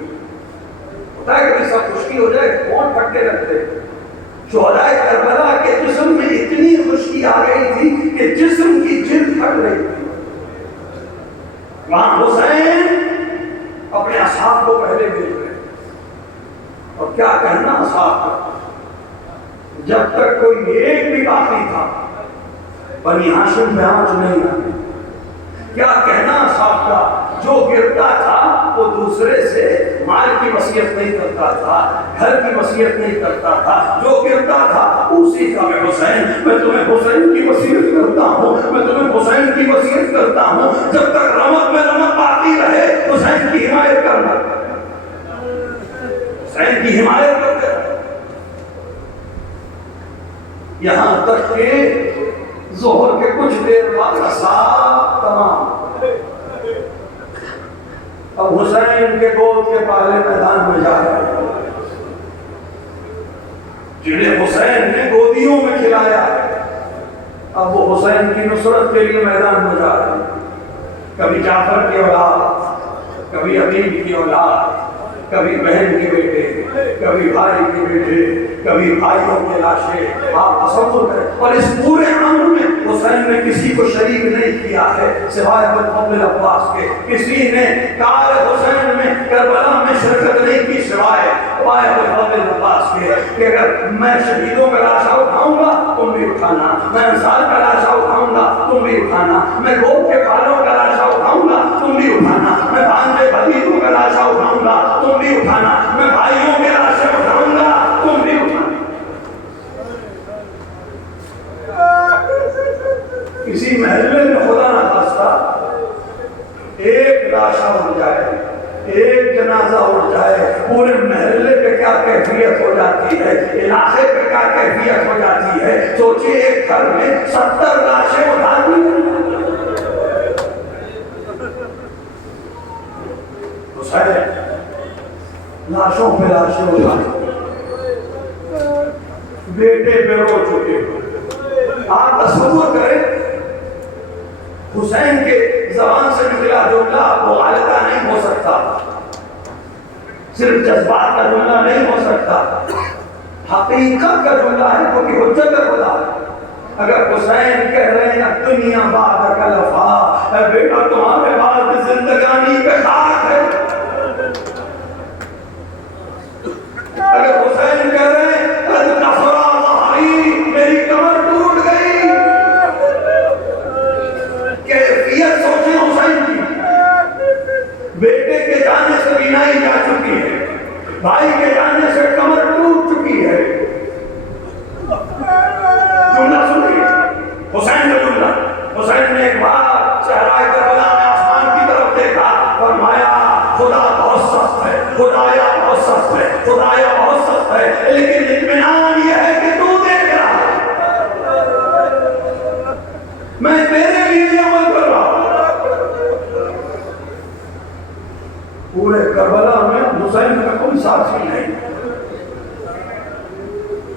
ہوتا ہے کہ سب خشکی ہو جائے کون پھٹنے لگتے۔ شہداء کربلا کے جسم میں اتنی خشکی آ گئی تھی کہ جسم کی جلد پھٹ رہی تھی۔ وہاں حسین اپنے اصحاب کو پہلے بھیج رہے، اور کیا کہنا اصحاب کا، جب تک کوئی ایک بھی باقی تھا بنی ہاشم پہ آنچ نہیں آئی۔ کیا کہنا اصحاب کا، جو گرتا تھا وہ دوسرے سے مال کی وصیت نہیں کرتا تھا، گھر کی وصیت نہیں کرتا تھا، جو گرتا تھا اسی کا میں حسین، میں تمہیں حسین کی وصیت کرتا ہوں، میں تمہیں حسین کی وصیت کرتا ہوں، جب تک رمق میں رمق باقی رہے حسین کی حمایت کرنا، حسین کی حمایت کرتے یہاں تک کہ ظہر کے کچھ دیر بعد اصحاب تمام اب حسین کے گود کے پالے میدان میں جا رہے ہیں، جنہیں حسین نے گودیوں میں کھلایا اب وہ حسین کی نصرت کے لیے میدان میں جا رہے ہیں، کبھی جعفر کی اولاد، کبھی عقیل کی اولاد، کبھی بہن کے بیٹے، کبھی بھائی کے بیٹے، کبھی بھائیوں کے لاشیں، آپ تصور کریں، اور اس پورے عمر میں حسین نے کسی کو شریک نہیں کیا ہے سوائے ابوالفضل عباس کے، کسی نے کار حسین میں کربلا میں شرکت نہیں کی سوائے ابوالفضل عباس کے، کہ اگر میں شہیدوں کا لاشا اٹھاؤں گا تم بھی اٹھانا، میں انصار کا لاشا اٹھاؤں گا تم بھی اٹھانا، میں گود کے بالوں کا لاشا اٹھاؤں گا تم بھی اٹھانا، میں بھانجے بھتیجوں کا لاشا اٹھاؤں گا تم بھی اٹھانا، میں بھائیوں کے لاشے اٹھاؤں گا تم بھی اٹھانا۔ کسی محلے میں خدا نہ خاصتا ایک لاشا اٹھ جائے، ایک جنازہ اٹھ جائے، پورے محلے پہ کیا کیفیت ہو جاتی ہے، علاقے پہ کیا کیفیت ہو جاتی ہے، سوچئے ایک گھر میں 70 لاشیں اٹھا دی حسین لاشوں پہ لاشیں اٹھا بیٹے پہ رو چکے، آپ تصور کریں حسین کے زبان سے نکلا جملہ مغالطہ نہیں ہو سکتا، صرف جذبات کا جملہ نہیں ہو سکتا، حقیقت کا جملہ ہے کیونکہ حجت خدا ہے۔ اگر حسین کہہ رہے ہیں دنیا بعد کلفا، اے بیٹا تمہارے بعد زندگانی پہ خاک ہے، اگر حسین کہہ رہے ہیں کفرا ظہری میری کمر ٹوٹ گئی، کیفیت سوچیں حسین کی، بیٹے کے جانے سے بینائی جا چکی ہے، بھائی کے جانے سے کمر ٹوٹ چکی ہے، جملہ سنیے حسین کا جملہ، حسین نے ایک بار صحرائے کربلا میں آسمان کی طرف دیکھا، فرمایا خدا بہت سخت ہے، خدایا بہت سخت ہے، خدایا بہت سخت ہے، لیکن اطمینان یہ ہے کہ تو دیکھ رہا ہے، میں تیرے لیے عمل کر رہا ہوں۔ پورے کربلا میں حسین کا کوئی ساتھی نہیں،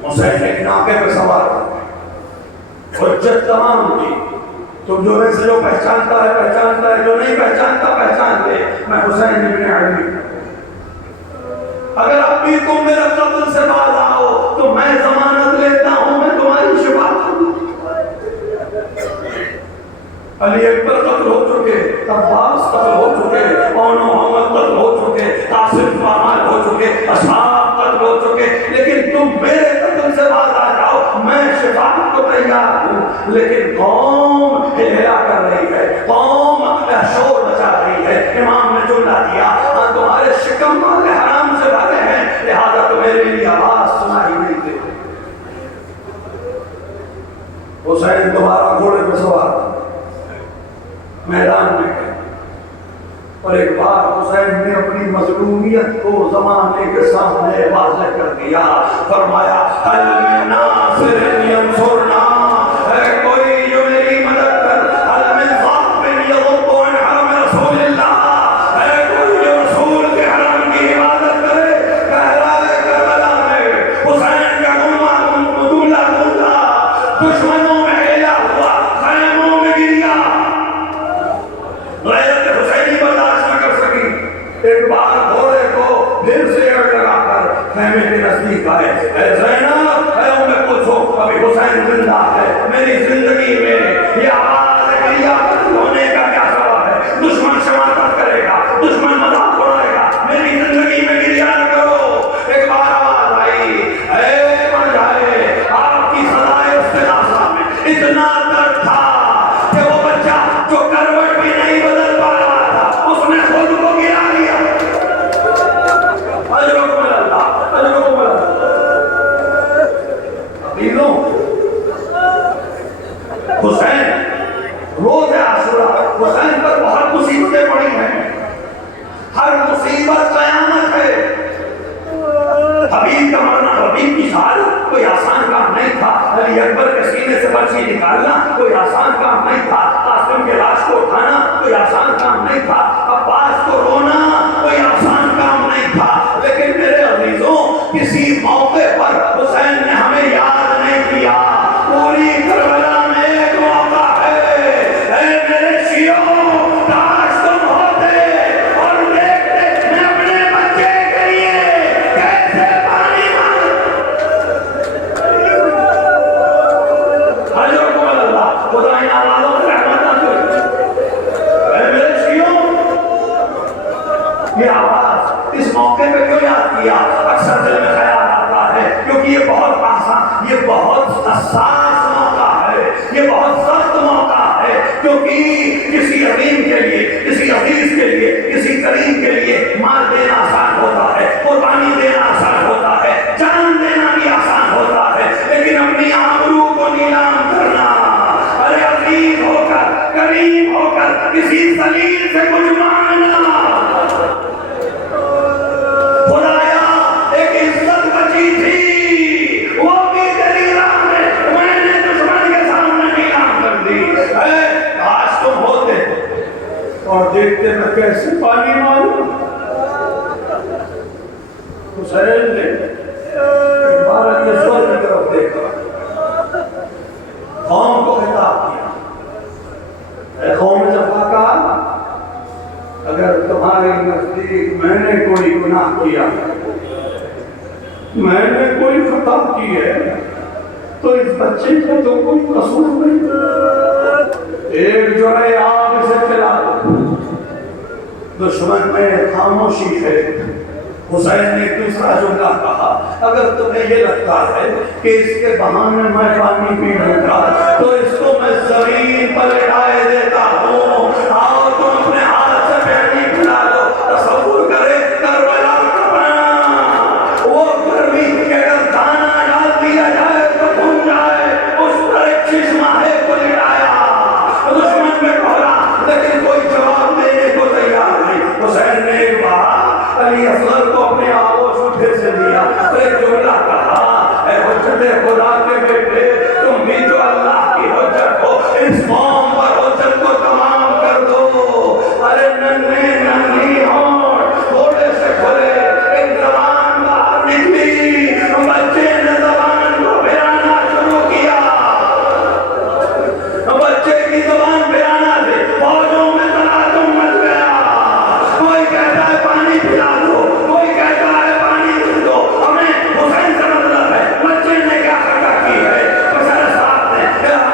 حسین ایک ناقے پہ سوار تھا، حجت تمام تھی، تم جو میں سے جو پہچانتا ہے پہچانتا ہے، جو نہیں پہچانتا پہچان لے، میں حسین ابن علی، اگر اب بھی تم میرے قتل سے باز آؤ تو میں ضمانت لیتا ہوں میں تمہاری شفاعت کروں۔ علی اکبر قتل ہو چکے، عباس قتل ہو چکے، اون محمد قتل ہو چکے، قاسم فامان ہو چکے، اصحاب قتل ہو چکے، لیکن تم میرے قتل سے باز آ جاؤ میں شفاعت کو تیار ہوں، لیکن قوم ہلا کر رہی ہے، قوم شور مچا رہی ہے، امام نے جملہ دیا تمہارے شکم والے حرام سے بھرے ہیں لہذا تو میرے لیے آواز سنائی نہیں دیتے۔ حسین دوبارہ گھوڑے پہ سوار میدان میں گئے، اور ایک بار حسین نے اپنی مظلومیت کو زمانے کے سامنے واضح کر دیا، فرمایا حل من ناصر ینصرنا، ہے کوئی جو میری مدد کر، حل من ضابط یضب عن حرم رسول اللہ، ہے کوئی جو رسول کے حرم کی عبادت کرے۔ کہہ رہا ہے کربلا میں حسین کا جملہ گونجا، دشمنوں میں ہلا ہوا، خیموں میں گریا، غیرت حسینی برداشت نہ کر سکی، ایک بار گھوڑے کو پھر سے اڑ لگا کر خیمے کے نزدیک آئے، اے زینب اے ام کلثوم ابھی حسین زندہ ہے، میری زندگی میں یہ آواز گریا ہونے کا کیا سبب ہے؟ دشمن شماتت کرے گا، دشمن مذاق اڑائے گا، میری زندگی میں گریا نہ کرو۔ ایک بار آواز آئی، اے مر جائے، آپ کی سزائے استغاثہ میں اتنا درد تھا کہ وہ بچہ جو کروٹ بھی نہیں بدل پا رہا تھا اس نے خود کو گرا لیا۔ کسی موقع پر حسین نے ہمیں یاد نہیں کیا. پوری کربلا میں ایک موقع ہے. اے میرے شیعوں، کاش تم ہوتے اور دیکھتے میں اپنے بچے کے لیے کیسے پانی حضرت اللہ خدا ان آوازوں سے رحمت نہ. اے میرے شیعوں، یہ آواز اس موقع پہ کیوں یاد کیا؟ اکثر دل میں خیال آتا ہے کیونکہ یہ بہت آسان، یہ بہت حساس موقع ہے، یہ بہت سخت موقع ہے. کیونکہ کسی عظیم کے لیے، کسی عزیز کے لیے، کسی کریم کے لیے مال دینا آسان ہوتا ہے، قربانی دینا آسان ہوتا ہے، جان دینا بھی آسان ہوتا ہے، لیکن اپنی آبرو کو نیلام کرنا، ارے عزیز ہو کر، کریم ہو کر کسی ذلیل سے کچھ مانگنا. خدایا ایک عزت بچی تھی، وہ بھی تیری راہ میں نے دشمن کے سامنے نیلام کر دی. اے کاش تم ہوتے اور دیکھتے میں کیسے پانی مانگوں. حسین نے عبارت کے سور کی طرف دیکھا، قوم کو خطاب کیا. اے قوم صفاکار، اگر تمہارے نزدیک میں نے کوئی گناہ کیا، میں نے کوئی خطا کی ہے، تو اس بچے کا تو کوئی قصور نہیں. ایک جو ہے آپ اسے پلا دو. دشمن میں خاموشی ہے. حسین نے ایک دوسرا جملہ کہا، اگر تمہیں یہ لگتا ہے کہ اس کے بہانے میں پانی پی لوں گا تو اس کو میں زمین پر لٹائے دیتا ہوں. آؤ تم اپنے ہاتھ سے پانی پلا لو. تصور کرے کربلا کا پانا، وہ گرمی کے اگر دانا ڈال دیا جائے تو بھول جائے. اس پر ایک چشمہ ہے کو لٹایا، دشمن میں ڈھولا لیکن کوئی جواب دینے کو تیار نہیں. حسین نے ایک بار علی اصغر کو اپنے آغوش اٹھے سے دیا اور ایک جملہ کہا، اے حجت خدا کے بیٹے، تم بھی جو اللہ کی حجت ہو، اس قوم پر حجت کو تمام کر دو. ارے ننھے ننھی ہونٹ تھوڑے سے کھلے، ایک زبان باہر نکلی، بچے نے زبان کو پھرانا شروع کیا. بچے کی زبان پھرانا سے فوجوں میں تلاطم مچ گیا. کوئی کہتا ہے پانی پلا دو، کوئی کہتا ہے پانی دے دو. ہمیں حسین سے مطلب ہے بچے نے کیا خطا کی ہے. بشر صاحب نے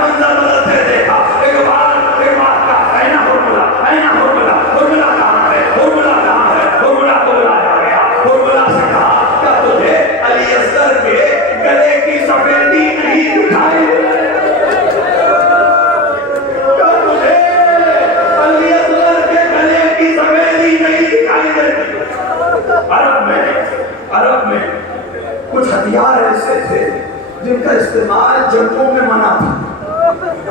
منظر بدلتے دیکھا. ایک بار کا اینا ہرملا، اینا ہرملا، ہرملا کہاں ہے، ہرملا کہاں ہے. ہرملا کو بلایا گیا. ہرملا سے کہا، کیا تجھے علی اصغر کے گلے کی سفیدی نہیں دکھائی؟ کیا تجھے علی اصغر کے گلے کی سفیدی نہیں دکھائی دیتی؟ عرب میں کچھ ہتھیار ایسے تھے جن کا استعمال جنگوں میں منع تھا.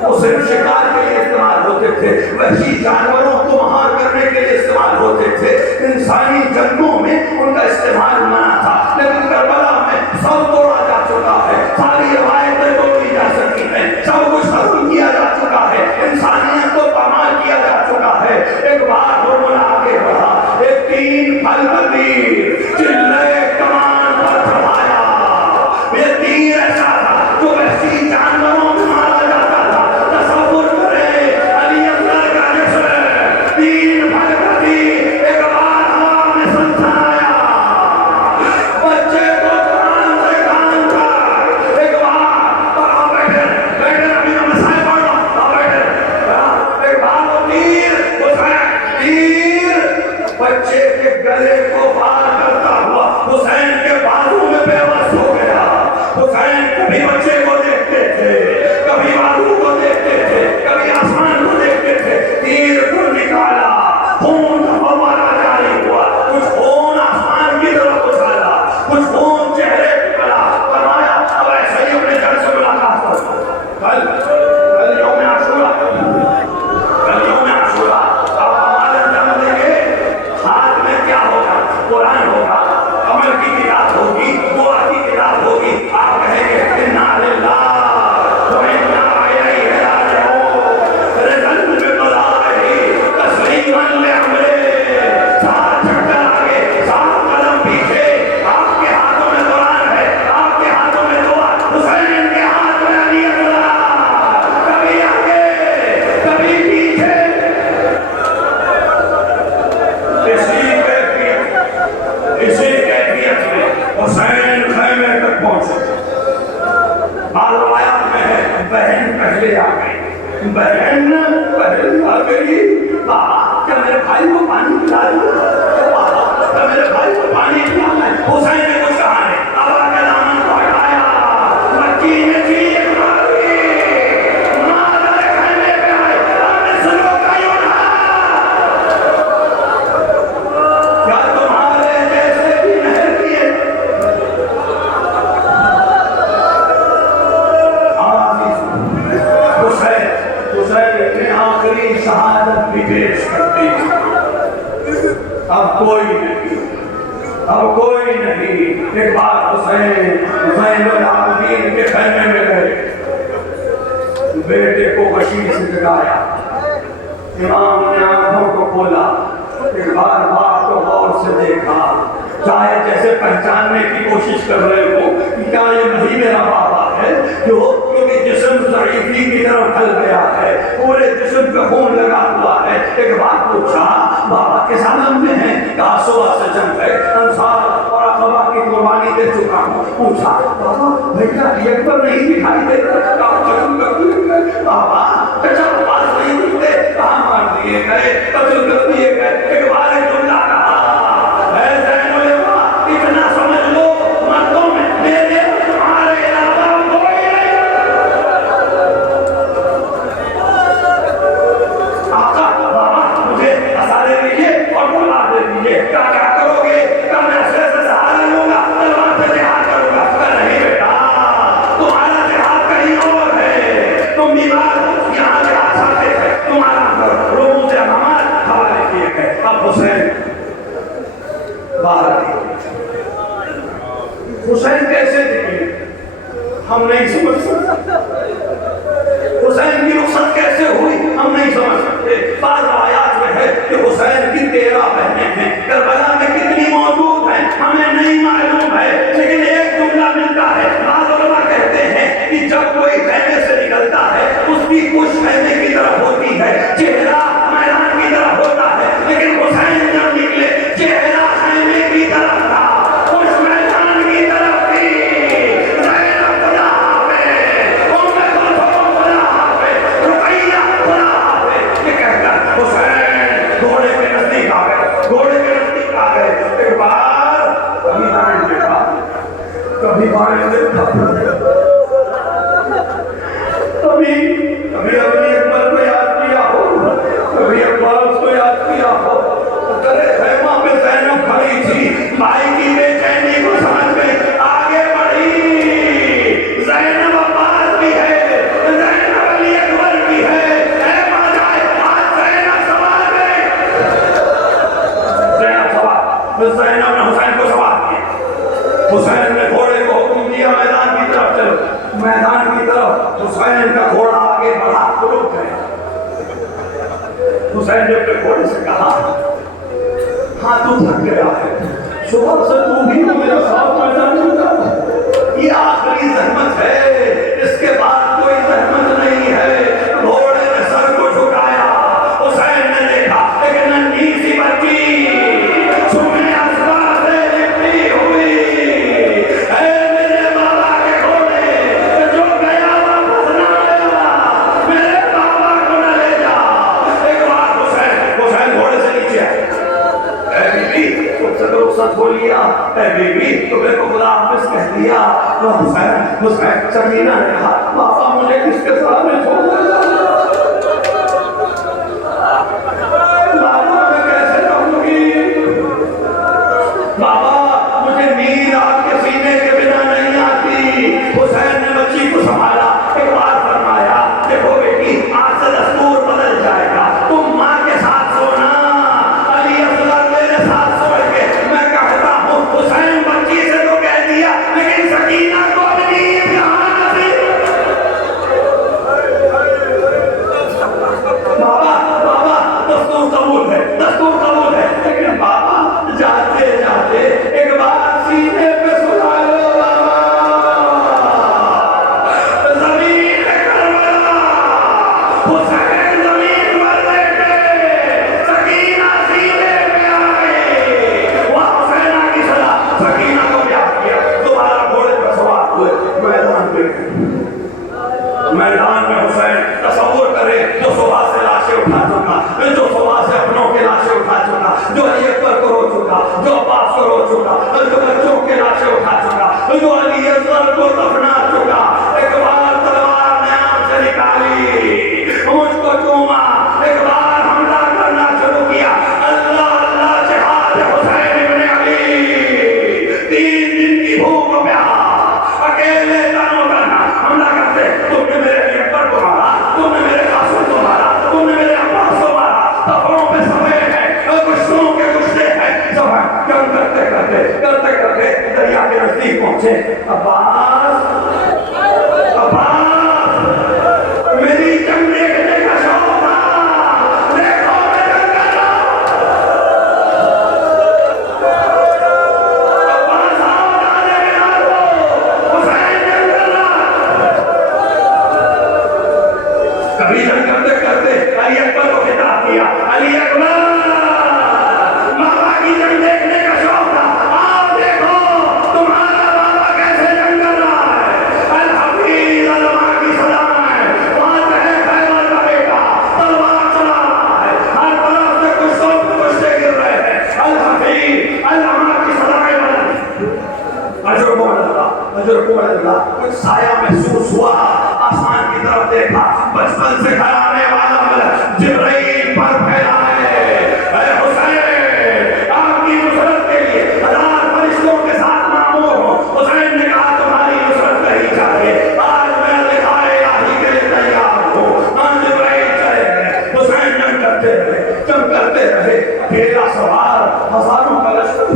وہ صرف شکار کے لیے استعمال ہوتے تھے، وحشی جانوروں کو مہار کرنے کے لیے استعمال ہوتے تھے. انسانی جنگوں میں ان کا استعمال منع تھا. لیکن کربلا میں سب توڑا جا چکا ہے، ساری روایتیں توڑی جا سکی ہیں، سب کچھ ختم کیا جا چکا ہے، انسانیت کو پامال کیا جا چکا ہے. ایک بار ہرملا آگے بڑھا، ایک 3 پھل کا تیر چلے کمان پر چڑھایا. یہ تیر ایسا تھا جو وحشی جانوروں میں مارا جاتا تھا. تصور کرے علی اصغر کا جسم 3 پھل کا تیر ایک بار ہوا میں سنسنایا. حسین خیمے تک پہنچے. بعض روایات میں ہے بہن پہلے آ گئی. بہن پہلے آ گئی. بابا کیا میرے بھائی کو پانی پلا دیا؟ بابا کیا میرے بھائی کو پانی پلا ہے؟ حسین نے کچھ کہا نہیں. بابا کے دامن کو ہٹایا. مکی نے چیخ ماری. مادر خیمے پہ آئے. اپنے سروں کا یوں کیا تمہارے جیسے بھی نہر کیے؟ حسین نے آخری شہادت بھی پیش کر دی. اب کوئی نہیں. ایک بار حسین العابدین کے خیمے میں گئے. بیٹے کو بشیر سے جگایا. امام نے آنکھوں کو کھولا. ایک بار باپ کو غور سے دیکھا. چاہے جیسے پہچاننے کی کوشش کر رہے ہو کہ کیا یہ وہی میرا بابا ہے کیونکہ جسم ضعیفی کی طرف ڈھل گیا ہے. پورے جسم پہ خون لگا ہوا ہے. ایک بات پوچھا بابا کے سالم میں ہیں؟ کہا صبح سے جنگ ہے. انصار اور عقبہ کی قربانی دے چکا ہوں. پوچھا بابا بھیا یہ اکبر نہیں دکھائی دیتا؟ کہا قتل کر دیے گئے. بابا چچا پاس نہیں دکھتے. کہاں مار دیے گئے؟ قتل کر دیے گئے. ایک بار ایک جملہ کہا اے زین العلماء اتنا سمجھ لو مردوں میں میرے تمہارے علاوہ کوئی نہیں. آقا بابا مجھے اثارے دیجیے اور بلا دے دیجیے. کیا کرو گے؟ کیا میں ایسے سہارا لوں گا تلوار سے جہاد کروں گا؟ نہیں بیٹا تمہارا جہاد کہیں اور ہے. تم بیمار ہو یہاں جہاد ساتھ ہے. تمہارا روحوں سے ہمارے حوالے کیے گئے. اب حسین باہر حسین کیسے دکھے ہم نہیں سمجھ سکتے. حسین کی رخصت کیسے ہوئی ہم نہیں سمجھ سکتے. بعض روایات میں ہے کہ حسین کی 13 بہنیں ہیں. کربلا میں کتنی موجود ہیں ہمیں نہیں معلوم ہے. لیکن ایک جملہ ملتا ہے. بعض علماء کہتے ہیں کہ جب کوئی خیمے سے نکلتا ہے اس کی کچھ خیمے کی طرف ہوتی ہے, چہرہ میدان کی طرف ہوتا ہے. لیکن حسین جب نکلے چہرہ خیمے کی طرف تھا, کچھ میدان کی طرف تھی. زینب خدا حافظ, ام کلثوم خدا حافظ, رقیہ خدا حافظ, یہ کہہ کر حسین گھوڑے کے نزدیک آ گئے. ایک بار کبھی دائیں دیکھا کبھی بائیں دیکھا, کبھی اپنی اکبر کو یاد کیا ہو, کبھی عباس کو یاد کیا ہو. خیمہ پہ زینب کھڑی تھی, بھائی کی بے چینی کو سمجھ گئی, آگے بڑھی. زینب عباس بھی ہے, زینب علی اکبر بھی ہے. اے ماجائے آج زینب سوار گئے. زینب نے حسین کو سوار کیا. حسین نے گھوڑے کو حکم دیا میدان کی طرف چلو. میدان کی طرف حسین کا گھوڑا آگے بڑھا تو رک گئے. حسین نے اپنے گھوڑے سے کہا ہاں تو تھک گیا ہے, صبح سے تو بھی تو میرا ساتھ میدان میں جا. یہ آخری زحمت ہے, اس کے بعد کوئی زحمت نہیں ہے. گھوڑے نے سر کو جھکایا. حسین نے دیکھا ایک ننھی سی بچی سونے اسباب سے لپٹی ہوئی. اے میرے بابا کے گھوڑے جو گیا واپس نہ آیا, میرے بابا کو نہ لے جا. ایک بار حسین گھوڑے سے نیچے آئے. اے بی بی تم سے تو رخصت ہو لیا. اے بی بی تمہیں کو خدا حافظ کہہ دیا. حسین سکینہ نے کہا بابا مجھے کس کے سامنے چھوڑ دیا. بابا میں کیسے رہوں گی, بابا مجھے نیند آپ کے سینے کے بنا نہیں آتی. حسین نے بچی کو سنبھالا. ایک بار فرمایا دیکھو بیٹی آج سے دستور بدل جائے گا, تم ماں کے ساتھ سونا. علی اصغر میرے ساتھ سوئے گے. میں کہتا ہوں حسین بچی سے تو کہہ دیا لیکن سکینہ کو اپنی نیند یہاں نصیب نزدیک پہنچے. عباس میری جنگ دیکھنے کا شوق تھا, دیکھو میں جنگ کر رہا ہوں. عباس آؤ ڈالے کے مارو, حسین جنگ کر رہا. کبھی جنگ کرتے کرتے علی اکبر کو خطاب کیا, علی اکبر ماما کی جنگ دیکھنے کا شوق تھا, آؤ دیکھو تمہارا بابا کیسے جنگ کر رہا ہے. الحفیظ علماء کی سلام ہے, فاتح خیبر کا بیٹا تلوار چلا رہا ہے, ہر طرف سے کشتے گر رہے ہیں. الحفیظ علماء کی سلام ہے. اجر کو اللہ کچھ سایہ محسوس ہوا, آسمان کی طرف دیکھا, بچپن سے کھلانے والا ملک جبرائیل پر پھیلا ہے. اے حسین آپ کی نصرت کے لیے 1000 فرشتوں کے ساتھ معمور ہو. حسین نے کہا تمہاری نصرت نہیں چاہیے, آج میں لکھائے الہی کے لیے تیار ہوں. جبرائیل چلے گئے, حسین جنگ کرتے رہے. اکیلا سوار, ہزاروں کا لشکر.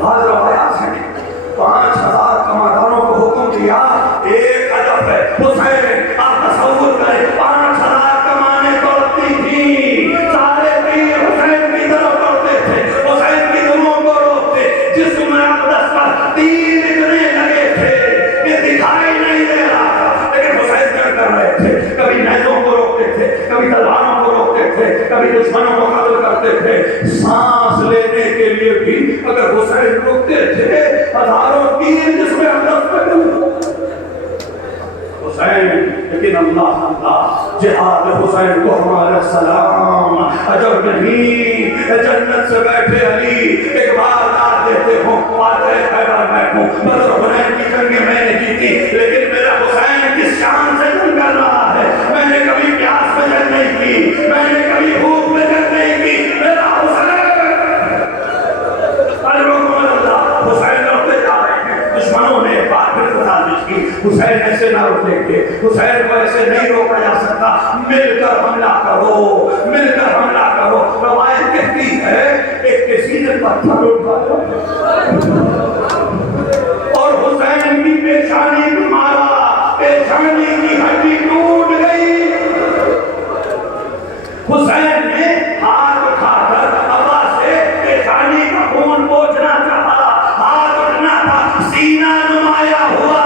بعض روایات ہیں 5000 کمانڈروں کو حکم دیا, ایک ہدف ہے. حسین آپ تصور کریں 5000 کمانیں توڑتی تھیں, سارے تیر حسین کی طرف دوڑتے تھے, حسین کی دموں کو روکتے. جسم اقدس پر تیر اتنے لگے تھے کہ دکھائی نہیں دے رہا تھا, لیکن حسین جنگ کر رہے تھے. کبھی نیزوں کو روکتے تھے, کبھی تلواروں کو روکتے تھے, کبھی دشمنوں کو قتل کرتے تھے. سانس لینے کے لیے بھی اگر حسین روکتے تھے, ہزاروں تیر جس میں اقدس پہ حسین. لیکن اللہ جہاد حسین کو ہمارا سلام اجر نہیں. جنت سے بیٹھے علی ایک بار داد دیتے ہوں, فاتح خیبر میں ہوں, بدر حنین کی جنگیں میں نے جیتی, لیکن میرا حسین کس شان سے جنگ کر رہا ہے. میں نے کبھی پیاس میں جنگ نہیں کی, میں نے کبھی بھوک میں جنگ نہیں کی. میرا حسین حسین لڑتے جا رہے ہیں. دشمنوں نے ایک بار پھر سازش کی, حسین ایسے نہ روکیں گے, حسین کو ایسے نہیں روکا جا سکتا. مل کر حملہ کرو, مل کر حملہ کرو. روایت کہتی ہے ایک کسی نے پتھر اٹھایا اور حسین کی پیشانی میں مارا, پیشانی کی ہڈی ٹوٹ گئی. حسین نے ہاتھ اٹھا کر ہوا سے پیشانی کا خون پوچھنا چاہا, ہاتھ اٹھنا تھا, سینہ نمایاں ہوا,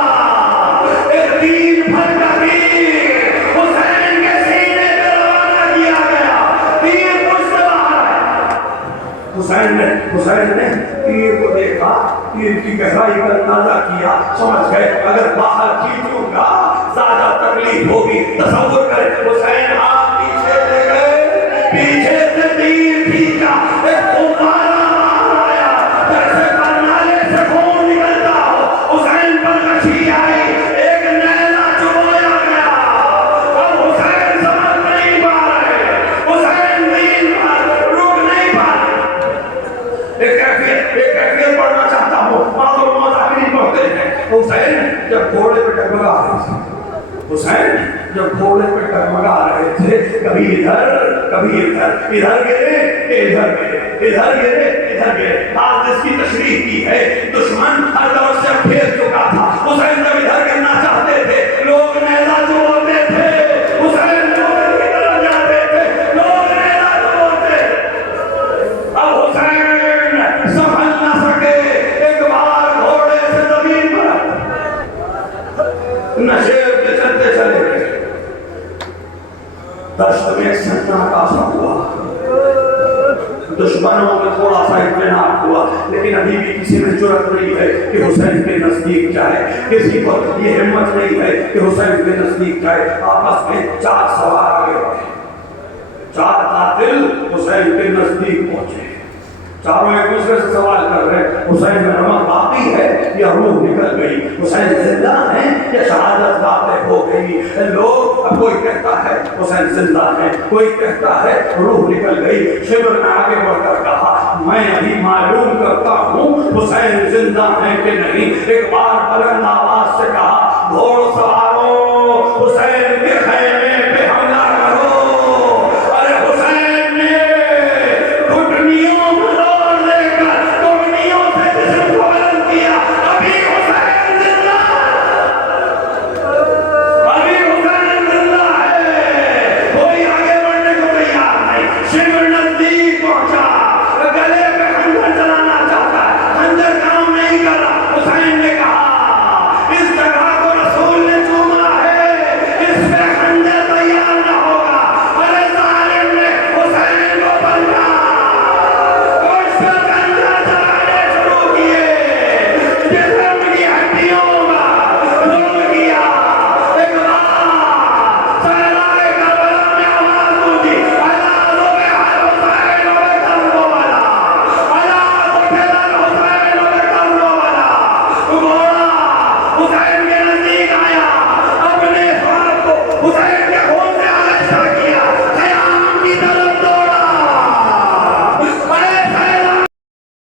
ایک تیر پھل کا تیر حسین کے سینے پہ روانہ کیا گیا. تیر مجھ سے باہر ہے. حسین نے تیر کو دیکھا, تیر کی گہرائی کا اندازہ کیا, سمجھ گئے اگر باہر کھینچوں گا زیادہ تکلیف ہوگی. تصور کریں حسین ہاتھ پیچھے لے گئے, پیچھے سے تیر کھینچا, ایک خمارہ باہر آیا جیسے کرنالے سے خون نکلتا ہو. حسین پر کشی آئی, ایک نیزہ چبویا گیا. اب حسین سمجھ نہیں پا رہے, حسین نہیں رک نہیں پا رہے. ایک کیفیت پڑھنا چاہتا ہوں, معذور مذاکرین پڑھتے ہیں. حسین جب گھوڑے پہ ڈگمگا رہے تھے, حسین جب گھوڑے پہ ڈگمگا رہے تھے, کبھی ادھر کبھی ادھر, ادھر گرے ادھر گرے, ادھر گرے ادھر گرے. آج اس کی تشریح کی ہے, دشمن ہر طرف سے پھیر چکا تھا. حسین جب ادھر کرنا چاہتے تھے, لوگ نیزہ چبوتے تھے. حسین جو ادھر کی طرف جاتے تھے, لوگ نیزہ چبوتے. اب حسین سنبھل نہ سکے, ایک بار گھوڑے سے زمین پر نشیب کے چلتے چلے گئے. دشت میں سناٹا سا ہوا, دشمنوں میں تھوڑا سا اطمینان ہوا, لیکن ابھی بھی کسی میں جرأت نہیں ہے کہ حسین کے نزدیک جائے. کسی کو یہ ہمت نہیں ہے کہ حسین کے نزدیک جائے. آپس میں 4 سوار آگے بڑھے, 4 قاتل حسین کے نزدیک پہنچے. چاروں ایک دوسرے سے سوال کر رہے ہیں, حسین میں نمک باقی ہے یا روح نکل گئی, حسین زندہ ہے یا شہادت واقع ہو گئی. لوگ اب کوئی کہتا ہے حسین زندہ ہے, کوئی کہتا ہے روح نکل گئی. شبر نے آگے بڑھ کر کہا میں ابھی معلوم کرتا ہوں حسین زندہ ہے کہ نہیں. ایک بار بلند